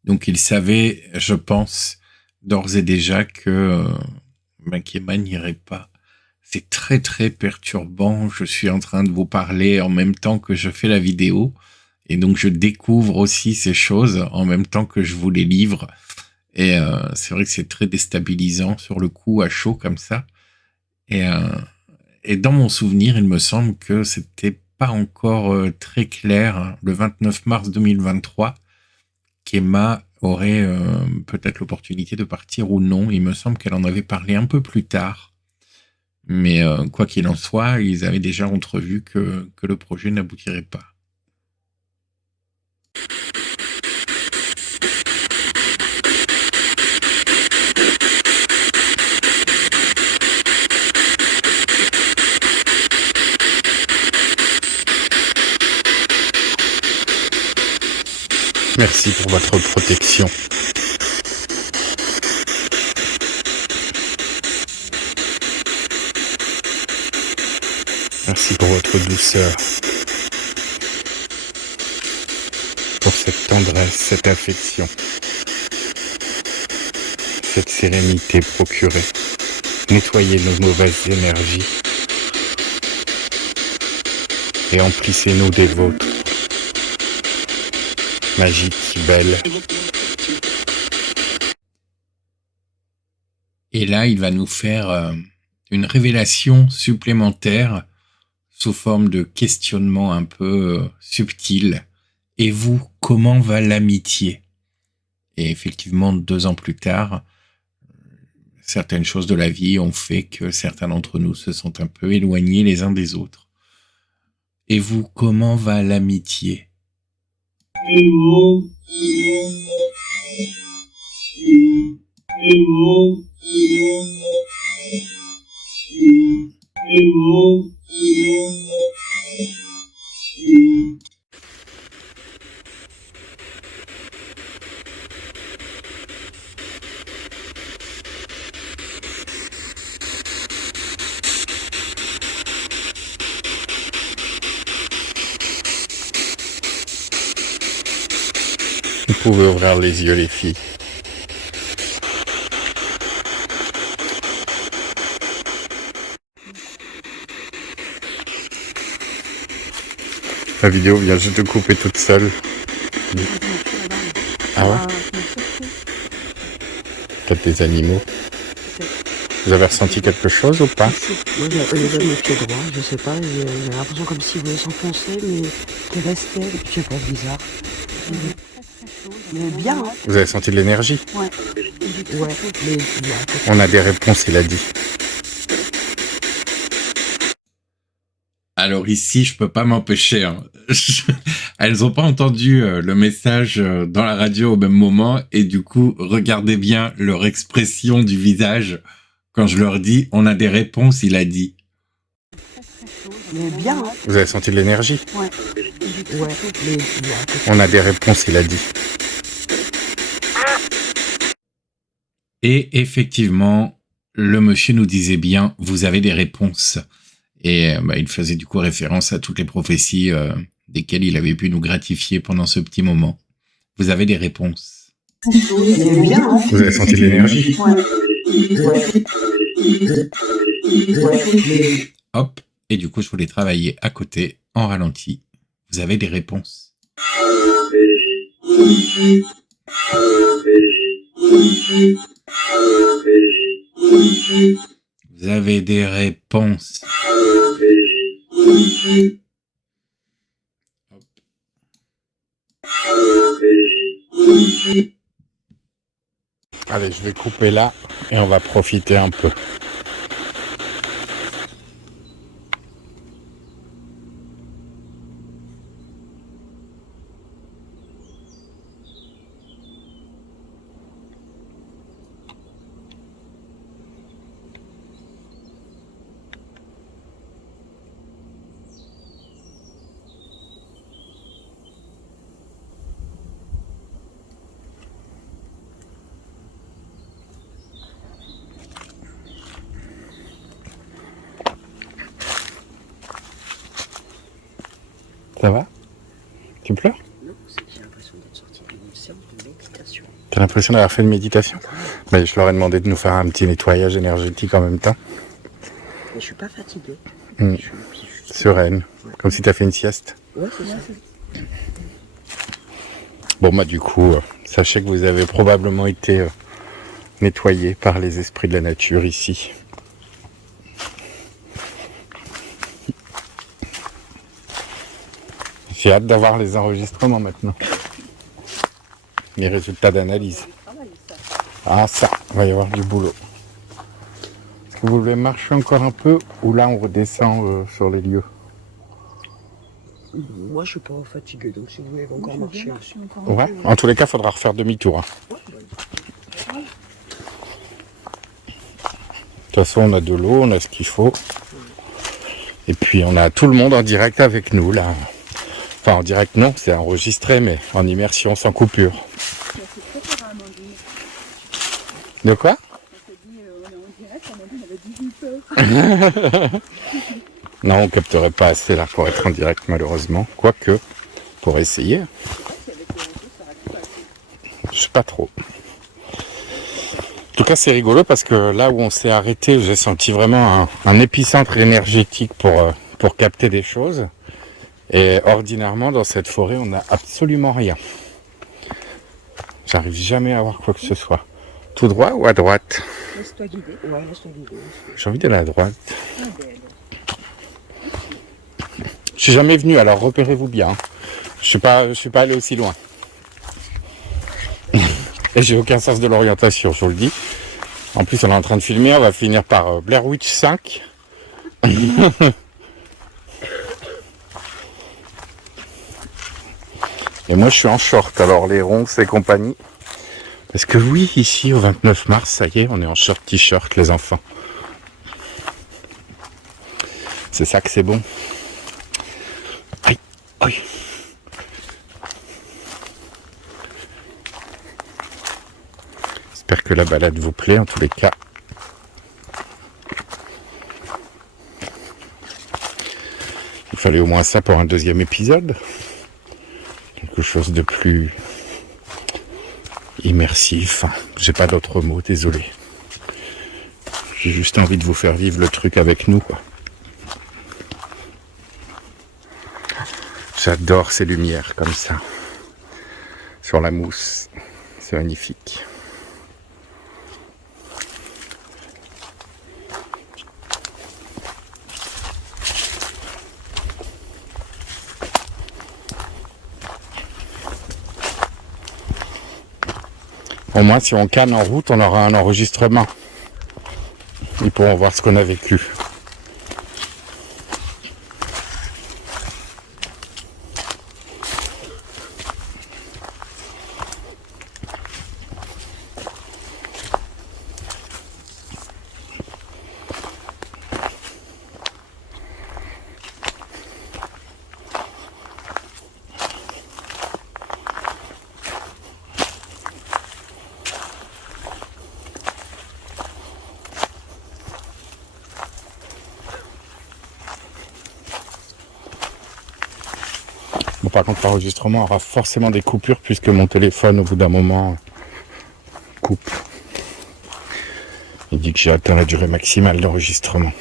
Donc il savait, je pense, d'ores et déjà que qu'Emma n'irait pas. C'est très très perturbant. Je suis en train de vous parler en même temps que je fais la vidéo. Et donc je découvre aussi ces choses en même temps que je vous les livre. Et c'est vrai que c'est très déstabilisant sur le coup, à chaud comme ça. Et dans mon souvenir, il me semble que c'était pas encore très clair, le 29 mars 2023, qu'Emma aurait peut-être l'opportunité de partir ou non. Il me semble qu'elle en avait parlé un peu plus tard. Mais quoi qu'il en soit, ils avaient déjà entrevu que le projet n'aboutirait pas. Merci pour votre protection. Merci pour votre douceur. Pour cette tendresse, cette affection. Cette sérénité procurée. Nettoyez nos mauvaises énergies. Et emplissez-nous des vôtres. Magique, belle. Et là, il va nous faire une révélation supplémentaire sous forme de questionnement un peu subtil. Et vous, comment va l'amitié? Et effectivement, 2 ans plus tard, certaines choses de la vie ont fait que certains d'entre nous se sont un peu éloignés les uns des autres. Et vous, comment va l'amitié? Vous pouvez ouvrir les yeux, les filles. La vidéo vient juste de couper toute seule. Ah ouais? Peut-être des animaux. Vous avez ressenti quelque chose ou pas? Moi, j'ai au niveau de mes pieds droits, je sais pas, j'ai l'impression comme s'il voulait s'enfoncer, mais qui restait, je sais pas, bizarre. Mais bien, hein? Vous avez senti de l'énergie? Ouais, mais bien. On a des réponses, il a dit. Alors ici, je peux pas m'empêcher. Hein. Elles ont pas entendu le message dans la radio au même moment et du coup, regardez bien leur expression du visage quand je leur dis « on a des réponses », il a dit. Mais bien, hein? Vous avez senti de l'énergie? Ouais, mais bien. On a des réponses, il a dit. Et effectivement, le monsieur nous disait bien « vous avez des réponses ». Et il faisait du coup référence à toutes les prophéties desquelles il avait pu nous gratifier pendant ce petit moment. Vous avez des réponses. Mais bien, hein? Vous avez senti de l'énergie? Hop, et du coup, je voulais travailler à côté, en ralenti. Vous avez des réponses. Vous avez des réponses. Hop. Allez, je vais couper là et on va profiter un peu. Ça va? Tu pleures? Non, c'est que j'ai l'impression d'être sorti d'une séance de méditation. T'as l'impression d'avoir fait une méditation? Mais je leur ai demandé de nous faire un petit nettoyage énergétique en même temps. Mais je suis pas fatiguée. Mm. Je suis Sereine, comme si t'as fait une sieste. Ouais, c'est ça. Bon, du coup, sachez que vous avez probablement été nettoyé par les esprits de la nature ici. J'ai hâte d'avoir les enregistrements maintenant. Les résultats d'analyse. Ah ça, il va y avoir du boulot. Est-ce que vous voulez marcher encore un peu ou là on redescend sur les lieux? Moi, je suis pas fatiguée, donc si vous voulez encore marcher. Ouais, en tous les cas, il faudra refaire demi-tour. Hein. De toute façon, on a de l'eau, on a ce qu'il faut. Et puis, on a tout le monde en direct avec nous, là. Enfin, en direct, non, c'est enregistré, mais en immersion, sans coupure. De quoi? Non, on capterait pas assez là pour être en direct, malheureusement. Quoique, pour essayer. Je sais pas trop. En tout cas, c'est rigolo parce que là où on s'est arrêté, j'ai senti vraiment un épicentre énergétique pour capter des choses. Et ordinairement, dans cette forêt, on n'a absolument rien. J'arrive jamais à voir quoi que ce soit. Tout droit ou à droite? Laisse-toi guider. Ouais, laisse-toi guider. J'ai envie d'aller à droite. Je suis jamais venu, alors repérez-vous bien. Je suis pas allé aussi loin. Et j'ai aucun sens de l'orientation, je vous le dis. En plus, on est en train de filmer, on va finir par Blair Witch 5. Et moi, je suis en short, alors les ronces et compagnie. Parce que oui, ici, au 29 mars, ça y est, on est en short t-shirt, les enfants. C'est ça que c'est bon. Aïe, aïe. J'espère que la balade vous plaît, en tous les cas. Il fallait au moins ça pour un deuxième épisode. Quelque chose de plus immersif. J'ai pas d'autres mots, désolé. J'ai juste envie de vous faire vivre le truc avec nous, quoi. J'adore ces lumières comme ça. Sur la mousse. C'est magnifique. Au moins, si on canne en route, on aura un enregistrement. Ils pourront voir ce qu'on a vécu. Bon, par contre, l'enregistrement aura forcément des coupures puisque mon téléphone, au bout d'un moment, coupe. Il dit que j'ai atteint la durée maximale d'enregistrement.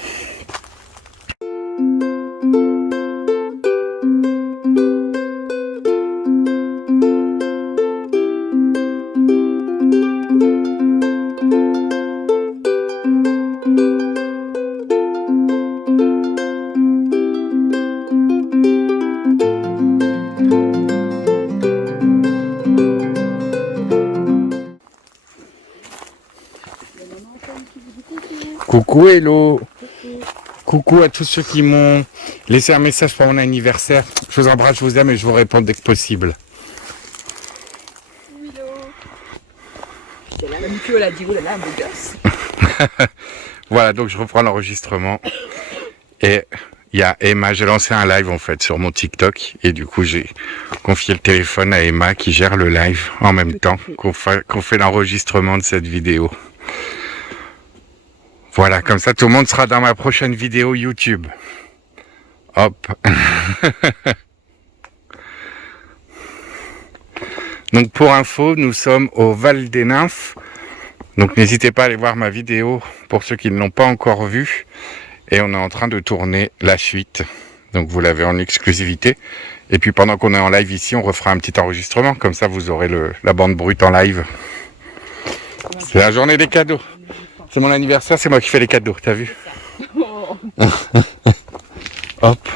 Coucou hello. Coucou à tous ceux qui m'ont laissé un message pour mon anniversaire. Je vous embrasse, je vous aime et je vous réponds dès que possible. J'étais là, la mutuelle a dit, oh là là, beau gosse. Voilà, donc je reprends l'enregistrement. Et il y a Emma, j'ai lancé un live en fait sur mon TikTok. Et du coup j'ai confié le téléphone à Emma qui gère le live en même temps qu'on fait l'enregistrement de cette vidéo. Voilà, comme ça tout le monde sera dans ma prochaine vidéo YouTube. Hop. Donc pour info, nous sommes au Val des Nymphes. Donc n'hésitez pas à aller voir ma vidéo pour ceux qui ne l'ont pas encore vue. Et on est en train de tourner la suite. Donc vous l'avez en exclusivité. Et puis pendant qu'on est en live ici, on refera un petit enregistrement. Comme ça vous aurez la bande brute en live. C'est la journée des cadeaux. C'est mon anniversaire, c'est moi qui fais les cadeaux, t'as vu? Hop.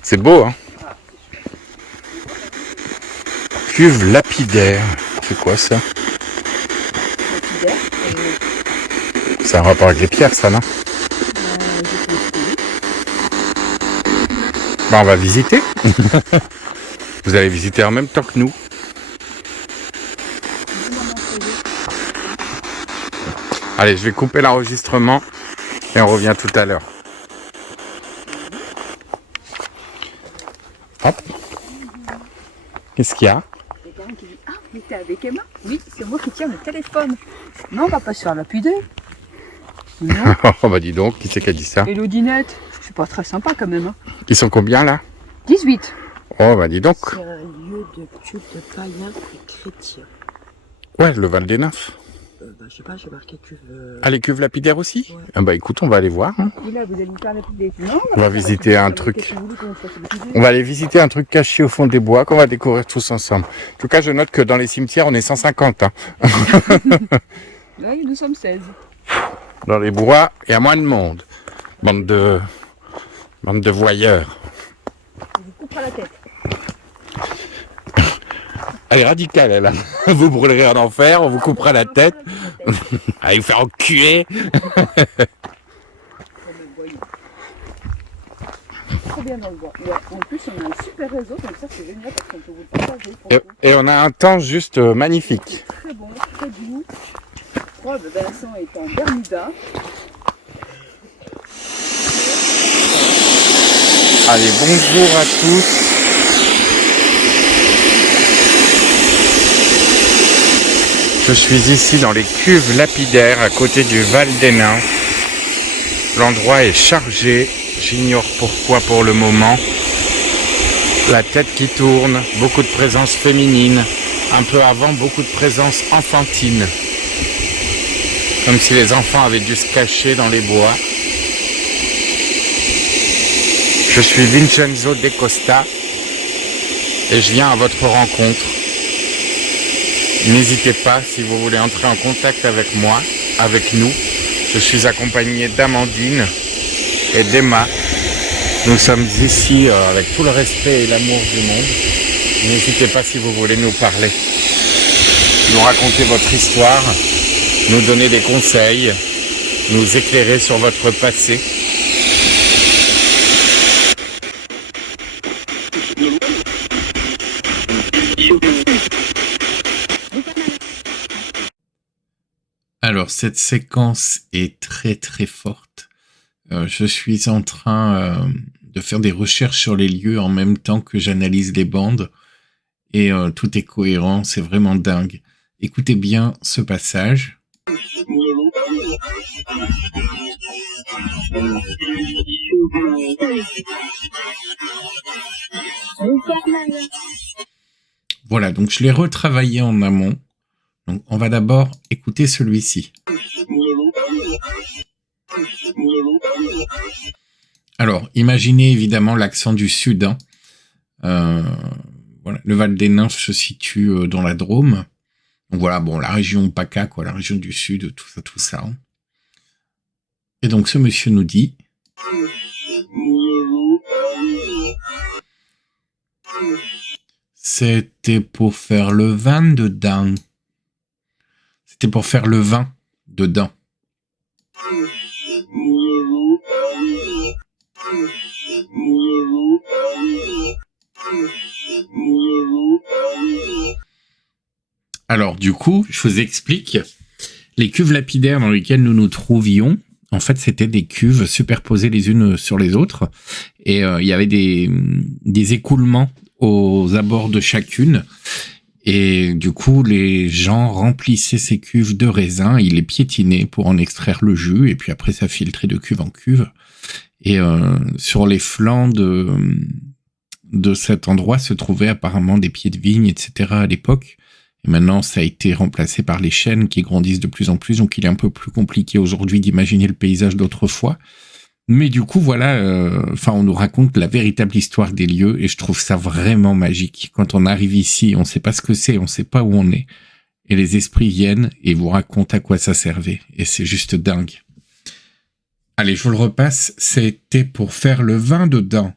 C'est beau, hein? Cuve lapidaire. C'est quoi ça? C'est un rapport avec les pierres, ça, non? Bah, on va visiter. Vous allez visiter en même temps que nous. Allez, je vais couper l'enregistrement et on revient tout à l'heure. Hop. Qu'est-ce qu'il y a? Quelqu'un qui dit, ah, mais t'es avec Emma? Oui, c'est moi qui tiens le téléphone. Non, on va pas se faire lapider. Non. Oh bah dis donc, qui c'est qui a dit ça? Elodinette, c'est pas très sympa quand même. Hein. Ils sont combien là? 18. Oh bah dis donc. C'est un lieu de culte de païens et chrétiens. Ouais, le Val des Nymphes. Je sais pas, j'ai marqué cuve. Ah, les cuves lapidaires aussi? Ouais. Ah bah écoute, on va aller voir. Hein. Et là, vous allez me faire lapider. Non, On va visiter un truc. On va aller visiter un truc caché au fond des bois qu'on va découvrir tous ensemble. En tout cas, je note que dans les cimetières, on est 150. Hein. Oui, nous sommes 16. Dans les bois, il y a moins de monde. Bande de voyeurs. On vous coupera la tête. Elle est radicale, elle. Vous brûlerez en enfer, on vous coupera la tête. Allez vous faire enculer. bien dans le bois. Ouais. En plus, on a un super réseau, donc ça c'est génial parce qu'on peut vous le partager. Pour le coup. Et on a un temps juste magnifique. C'est très bon, très doux. Je crois que Vincent est en Bermuda. Allez, bonjour à tous. Je suis ici dans les cuves lapidaires à côté du Val des Nains. L'endroit est chargé, j'ignore pourquoi pour le moment. La tête qui tourne, beaucoup de présence féminine. Un peu avant, beaucoup de présence enfantine. Comme si les enfants avaient dû se cacher dans les bois. Je suis Vincenzo De Costa et je viens à votre rencontre. N'hésitez pas si vous voulez entrer en contact avec moi, avec nous. Je suis accompagné d'Amandine et d'Emma. Nous sommes ici avec tout le respect et l'amour du monde. N'hésitez pas si vous voulez nous parler, nous raconter votre histoire, nous donner des conseils, nous éclairer sur votre passé. Alors, cette séquence est très très forte. Je suis en train de faire des recherches sur les lieux en même temps que j'analyse les bandes. Et tout est cohérent, c'est vraiment dingue. Écoutez bien ce passage. Voilà, donc je l'ai retravaillé en amont. Donc on va d'abord écouter celui-ci. Alors, imaginez évidemment l'accent du sud. Hein. Voilà, le Val des Nains se situe dans la Drôme. Donc voilà, bon, la région PACA, quoi, la région du sud, tout ça. Hein. Et donc ce monsieur nous dit... C'était pour faire le vin dedans. C'était pour faire le vin dedans. Alors, du coup, je vous explique. Les cuves lapidaires dans lesquelles nous nous trouvions, en fait, c'était des cuves superposées les unes sur les autres. Et il y avait des écoulements aux abords de chacune. Et du coup, les gens remplissaient ces cuves de raisin, ils les piétinaient pour en extraire le jus, et puis après, ça filtrait de cuve en cuve. Et sur les flancs de cet endroit se trouvaient apparemment des pieds de vigne, etc. à l'époque. Et maintenant, ça a été remplacé par les chênes qui grandissent de plus en plus, donc il est un peu plus compliqué aujourd'hui d'imaginer le paysage d'autrefois. Mais du coup, voilà, on nous raconte la véritable histoire des lieux, et je trouve ça vraiment magique. Quand on arrive ici, on sait pas ce que c'est, on sait pas où on est, et les esprits viennent et vous racontent à quoi ça servait, et c'est juste dingue. Allez, je vous le repasse, c'était pour faire le vin dedans.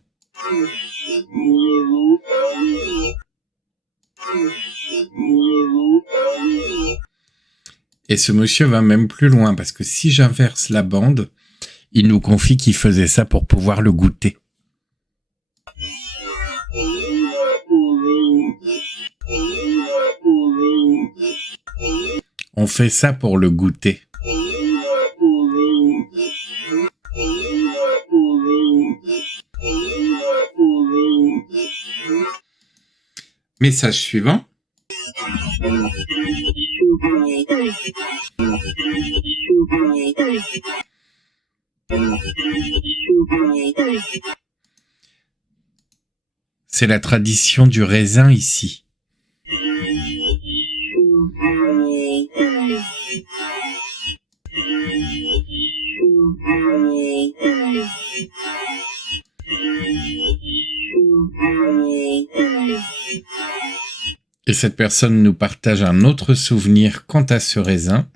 Et ce monsieur va même plus loin, parce que si j'inverse la bande, il nous confie qu'il faisait ça pour pouvoir le goûter. On fait ça pour le goûter. Message suivant. C'est la tradition du raisin ici. Et cette personne nous partage un autre souvenir quant à ce raisin.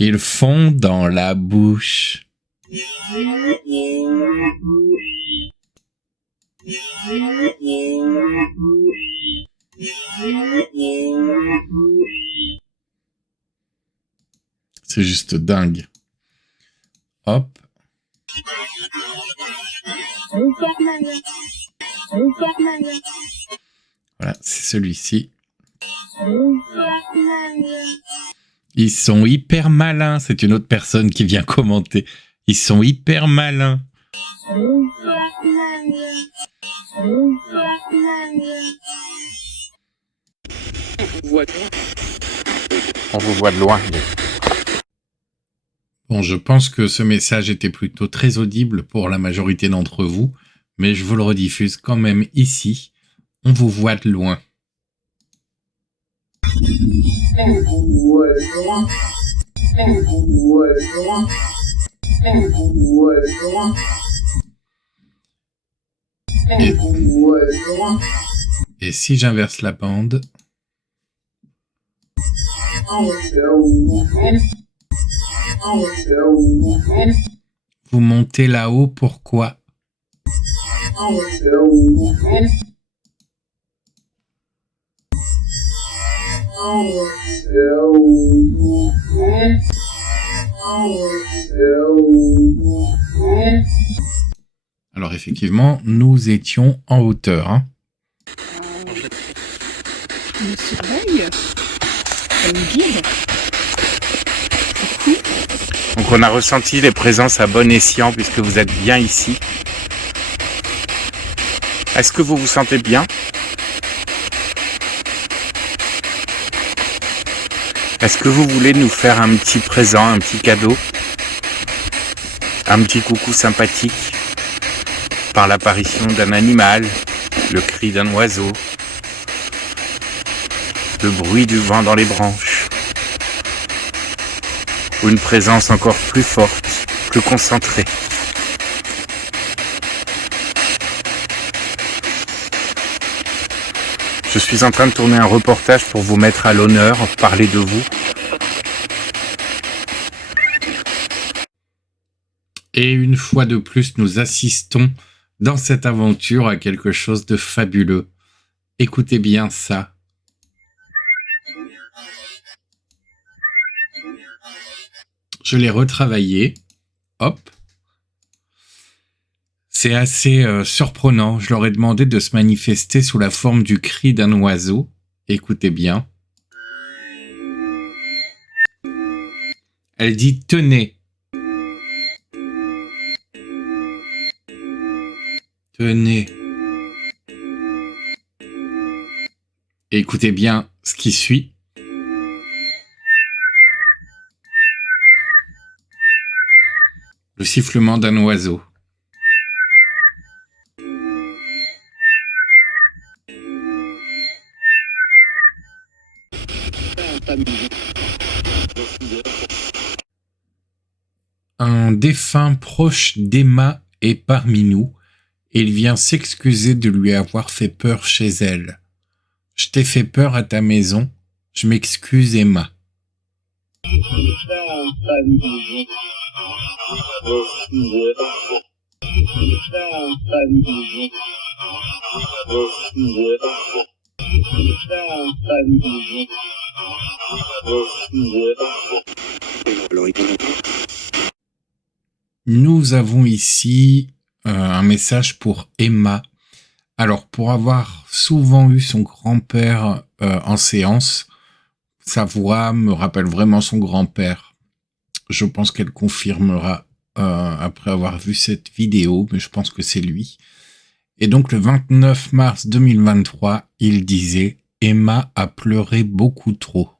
Il fond dans la bouche. C'est juste dingue. Hop. Voilà, c'est celui-ci. Ils sont hyper malins. C'est une autre personne qui vient commenter. Ils sont hyper malins. On vous voit de loin. Bon, je pense que ce message était plutôt très audible pour la majorité d'entre vous, mais je vous le rediffuse quand même ici. On vous voit de loin. Et si j'inverse la bande? Vous montez là-haut, pourquoi? Alors effectivement, nous étions en hauteur. Hein. Le soleil, ça nous guide. Donc on a ressenti les présences à bon escient puisque vous êtes bien ici. Est-ce que vous vous sentez bien? Est-ce que vous voulez nous faire un petit présent, un petit cadeau? Un petit coucou sympathique par l'apparition d'un animal, le cri d'un oiseau, le bruit du vent dans les branches, ou une présence encore plus forte, plus concentrée. Je suis en train de tourner un reportage pour vous mettre à l'honneur, parler de vous. Et une fois de plus, nous assistons dans cette aventure à quelque chose de fabuleux. Écoutez bien ça. Je l'ai retravaillé. Hop. C'est assez surprenant. Je leur ai demandé de se manifester sous la forme du cri d'un oiseau. Écoutez bien. Elle dit « Tenez ». Tenez. Et écoutez bien ce qui suit. Le sifflement d'un oiseau. Un défunt proche d'Emma est parmi nous et il vient s'excuser de lui avoir fait peur chez elle. Je t'ai fait peur à ta maison, je m'excuse Emma. Nous avons ici un message pour Emma. Alors, pour avoir souvent eu son grand-père en séance, sa voix me rappelle vraiment son grand-père. Je pense qu'elle confirmera après avoir vu cette vidéo, mais je pense que c'est lui. Et donc, le 29 mars 2023, il disait « Emma a pleuré beaucoup trop ».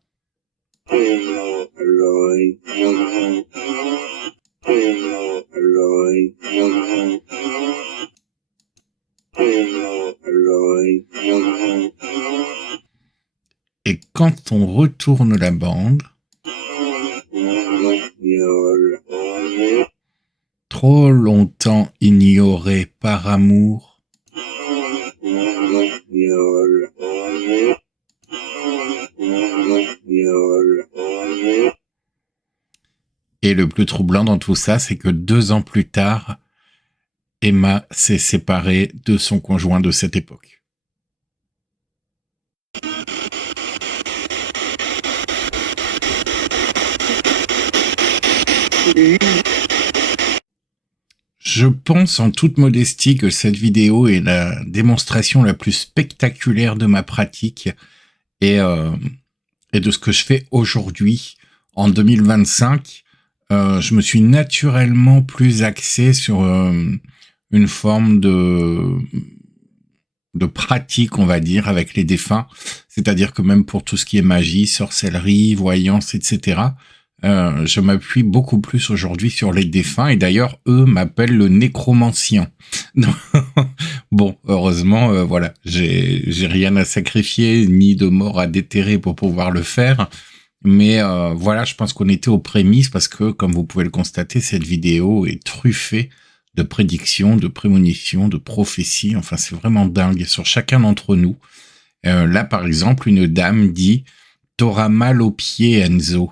Et quand on retourne la bande, trop longtemps ignoré par amour, et le plus troublant dans tout ça, c'est que 2 ans plus tard, Emma s'est séparée de son conjoint de cette époque. Je pense en toute modestie que cette vidéo est la démonstration la plus spectaculaire de ma pratique et de ce que je fais aujourd'hui. En 2025, je me suis naturellement plus axé sur une forme de pratique, on va dire, avec les défunts. C'est-à-dire que même pour tout ce qui est magie, sorcellerie, voyance, etc., je m'appuie beaucoup plus aujourd'hui sur les défunts. Et d'ailleurs, eux m'appellent le nécromancien. Bon, heureusement, voilà, j'ai rien à sacrifier, ni de mort à déterrer pour pouvoir le faire. Mais voilà, je pense qu'on était aux prémices parce que, comme vous pouvez le constater, cette vidéo est truffée de prédictions, de prémonitions, de prophéties. Enfin, c'est vraiment dingue sur chacun d'entre nous. Là, par exemple, une dame dit « T'auras mal aux pieds, Enzo ».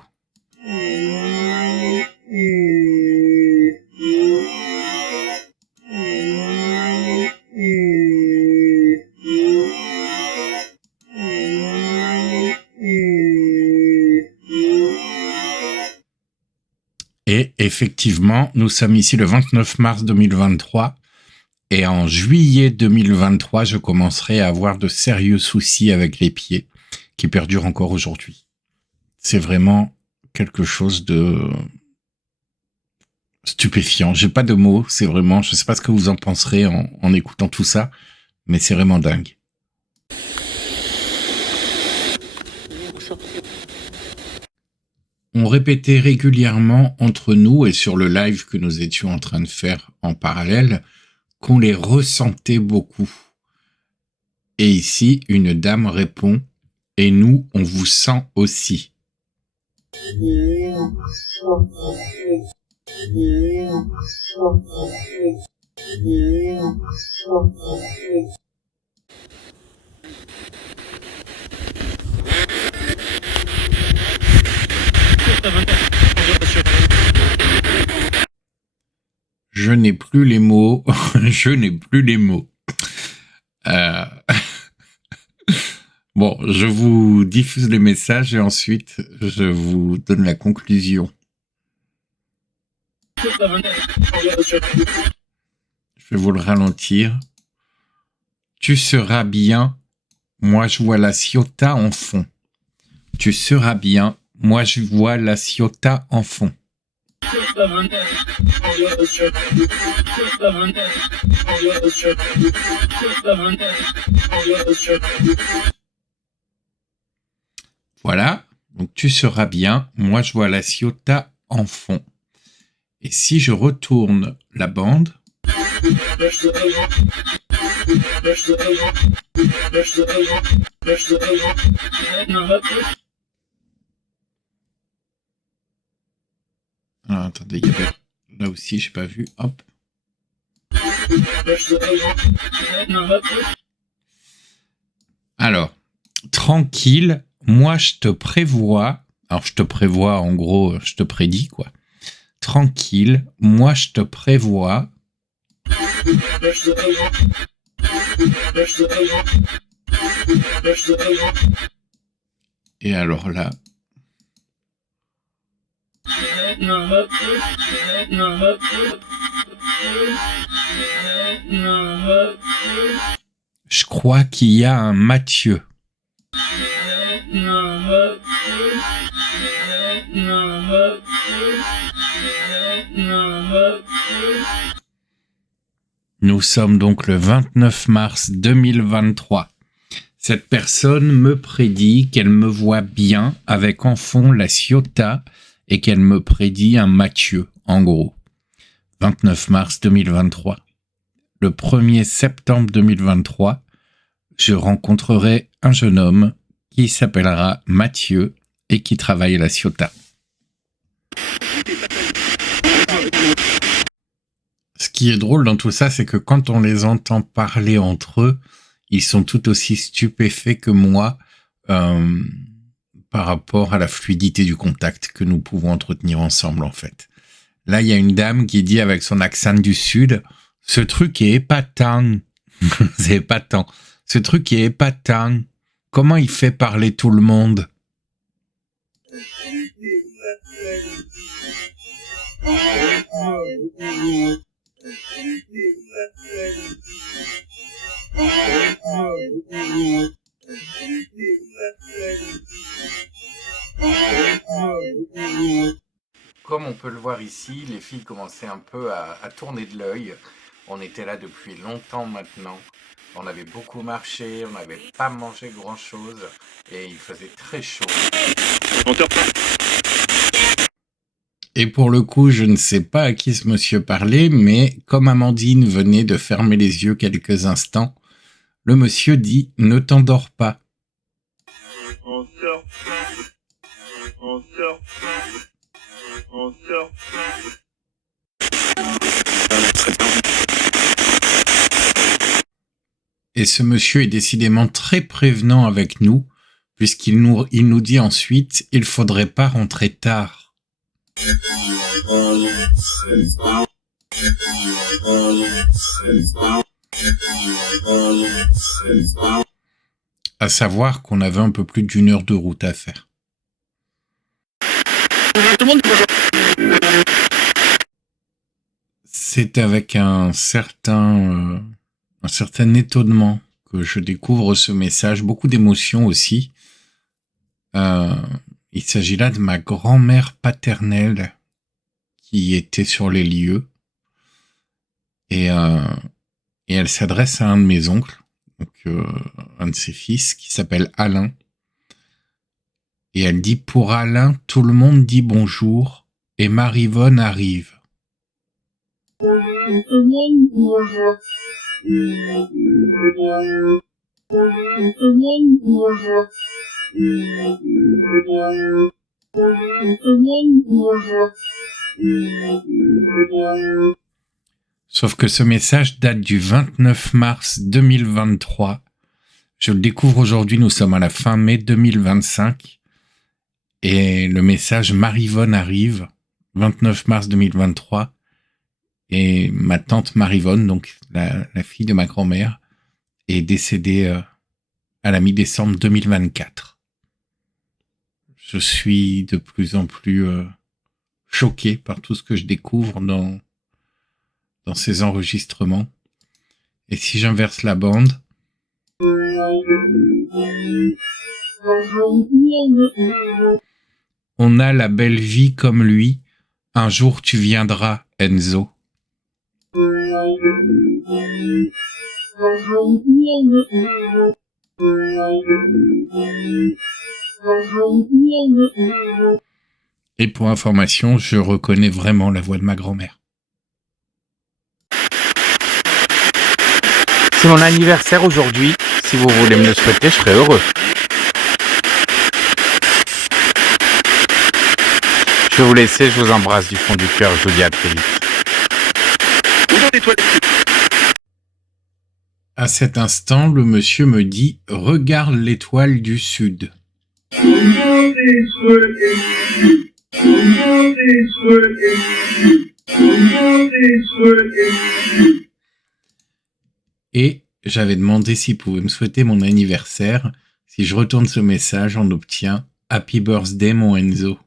Et effectivement, nous sommes ici le 29 mars 2023 et en juillet 2023, je commencerai à avoir de sérieux soucis avec les pieds qui perdurent encore aujourd'hui. C'est vraiment quelque chose de stupéfiant. J'ai pas de mots, c'est vraiment, je sais pas ce que vous en penserez en écoutant tout ça, mais c'est vraiment dingue. On répétait régulièrement entre nous et sur le live que nous étions en train de faire en parallèle qu'on les ressentait beaucoup. Et ici, une dame répond « Et nous, on vous sent aussi ». Je n'ai plus les mots. Je n'ai plus les mots. Bon, je vous diffuse les messages et ensuite je vous donne la conclusion. Je vais vous le ralentir. Tu seras bien. Moi, je vois la Ciotat en fond. Tu seras bien. Moi, je vois la Ciotat en fond. Voilà. Donc, tu seras bien. Moi, je vois la Ciotat en fond. Et si je retourne la bande... Ah, attendez, il y avait... Là aussi, j'ai pas vu. Hop. Alors, tranquille, moi je te prévois... Alors, je te prévois, en gros, je te prédis, quoi. Tranquille, moi je te prévois... Et alors là... Je crois qu'il y a un Mathieu. Nous sommes donc le 29 mars 2023. Cette personne me prédit qu'elle me voit bien avec en fond la Ciotat et qu'elle me prédit un Mathieu, en gros. 29 mars 2023. Le 1er septembre 2023, je rencontrerai un jeune homme qui s'appellera Mathieu et qui travaille à la Ciotat. Ce qui est drôle dans tout ça, c'est que quand on les entend parler entre eux, ils sont tout aussi stupéfaits que moi par rapport à la fluidité du contact que nous pouvons entretenir ensemble, en fait. Là, il y a une dame qui dit avec son accent du Sud, « Ce truc est épatant. » C'est épatant. « Ce truc est épatant. Comment il fait parler tout le monde ?» Comme on peut le voir ici, les filles commençaient un peu à tourner de l'œil. On était là depuis longtemps maintenant. On avait beaucoup marché, on n'avait pas mangé grand-chose et il faisait très chaud. Et pour le coup, je ne sais pas à qui ce monsieur parlait, mais comme Amandine venait de fermer les yeux quelques instants, le monsieur dit « Ne t'endors pas ». Et ce monsieur est décidément très prévenant avec nous, puisqu'il nous dit ensuite « Il faudrait pas rentrer tard ». À savoir qu'on avait un peu plus d'1 heure de route à faire. C'est avec un certain étonnement que je découvre ce message, beaucoup d'émotions aussi. Il s'agit là de ma grand-mère paternelle qui était sur les lieux. Et elle s'adresse à un de mes oncles, donc un de ses fils, qui s'appelle Alain. Et elle dit « Pour Alain, tout le monde dit bonjour, et Marivonne arrive. » Sauf que ce message date du 29 mars 2023. Je le découvre aujourd'hui, nous sommes à la fin mai 2025. Et le message Marivonne arrive, 29 mars 2023. Et ma tante Marivonne, donc la fille de ma grand-mère, est décédée à la mi-décembre 2024. Je suis de plus en plus choqué par tout ce que je découvre dans ces enregistrements. Et si j'inverse la bande, on a la belle vie comme lui. Un jour tu viendras, Enzo. Et pour information, je reconnais vraiment la voix de ma grand-mère. C'est mon anniversaire aujourd'hui. Si vous voulez me le souhaiter, je serai heureux. Je vais vous laisser, je vous embrasse du fond du cœur. Je vous dis à très vite. À cet instant, le monsieur me dit « Regarde l'étoile du sud ». Et j'avais demandé s'il pouvait me souhaiter mon anniversaire. Si je retourne ce message, on obtient « Happy birthday, mon Enzo ».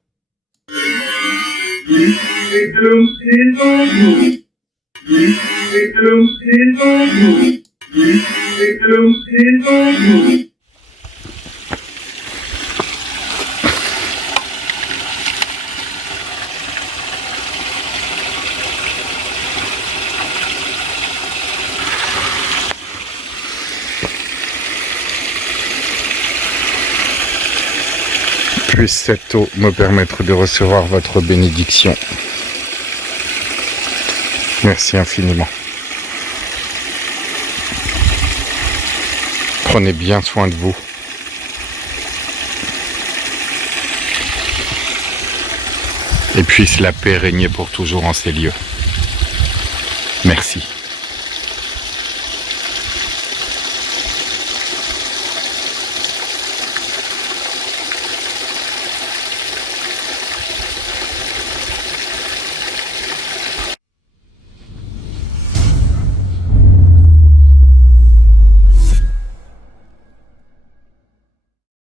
Puisse cette eau me permettre de recevoir votre bénédiction. Merci infiniment. Prenez bien soin de vous. Et puisse la paix régner pour toujours en ces lieux. Merci.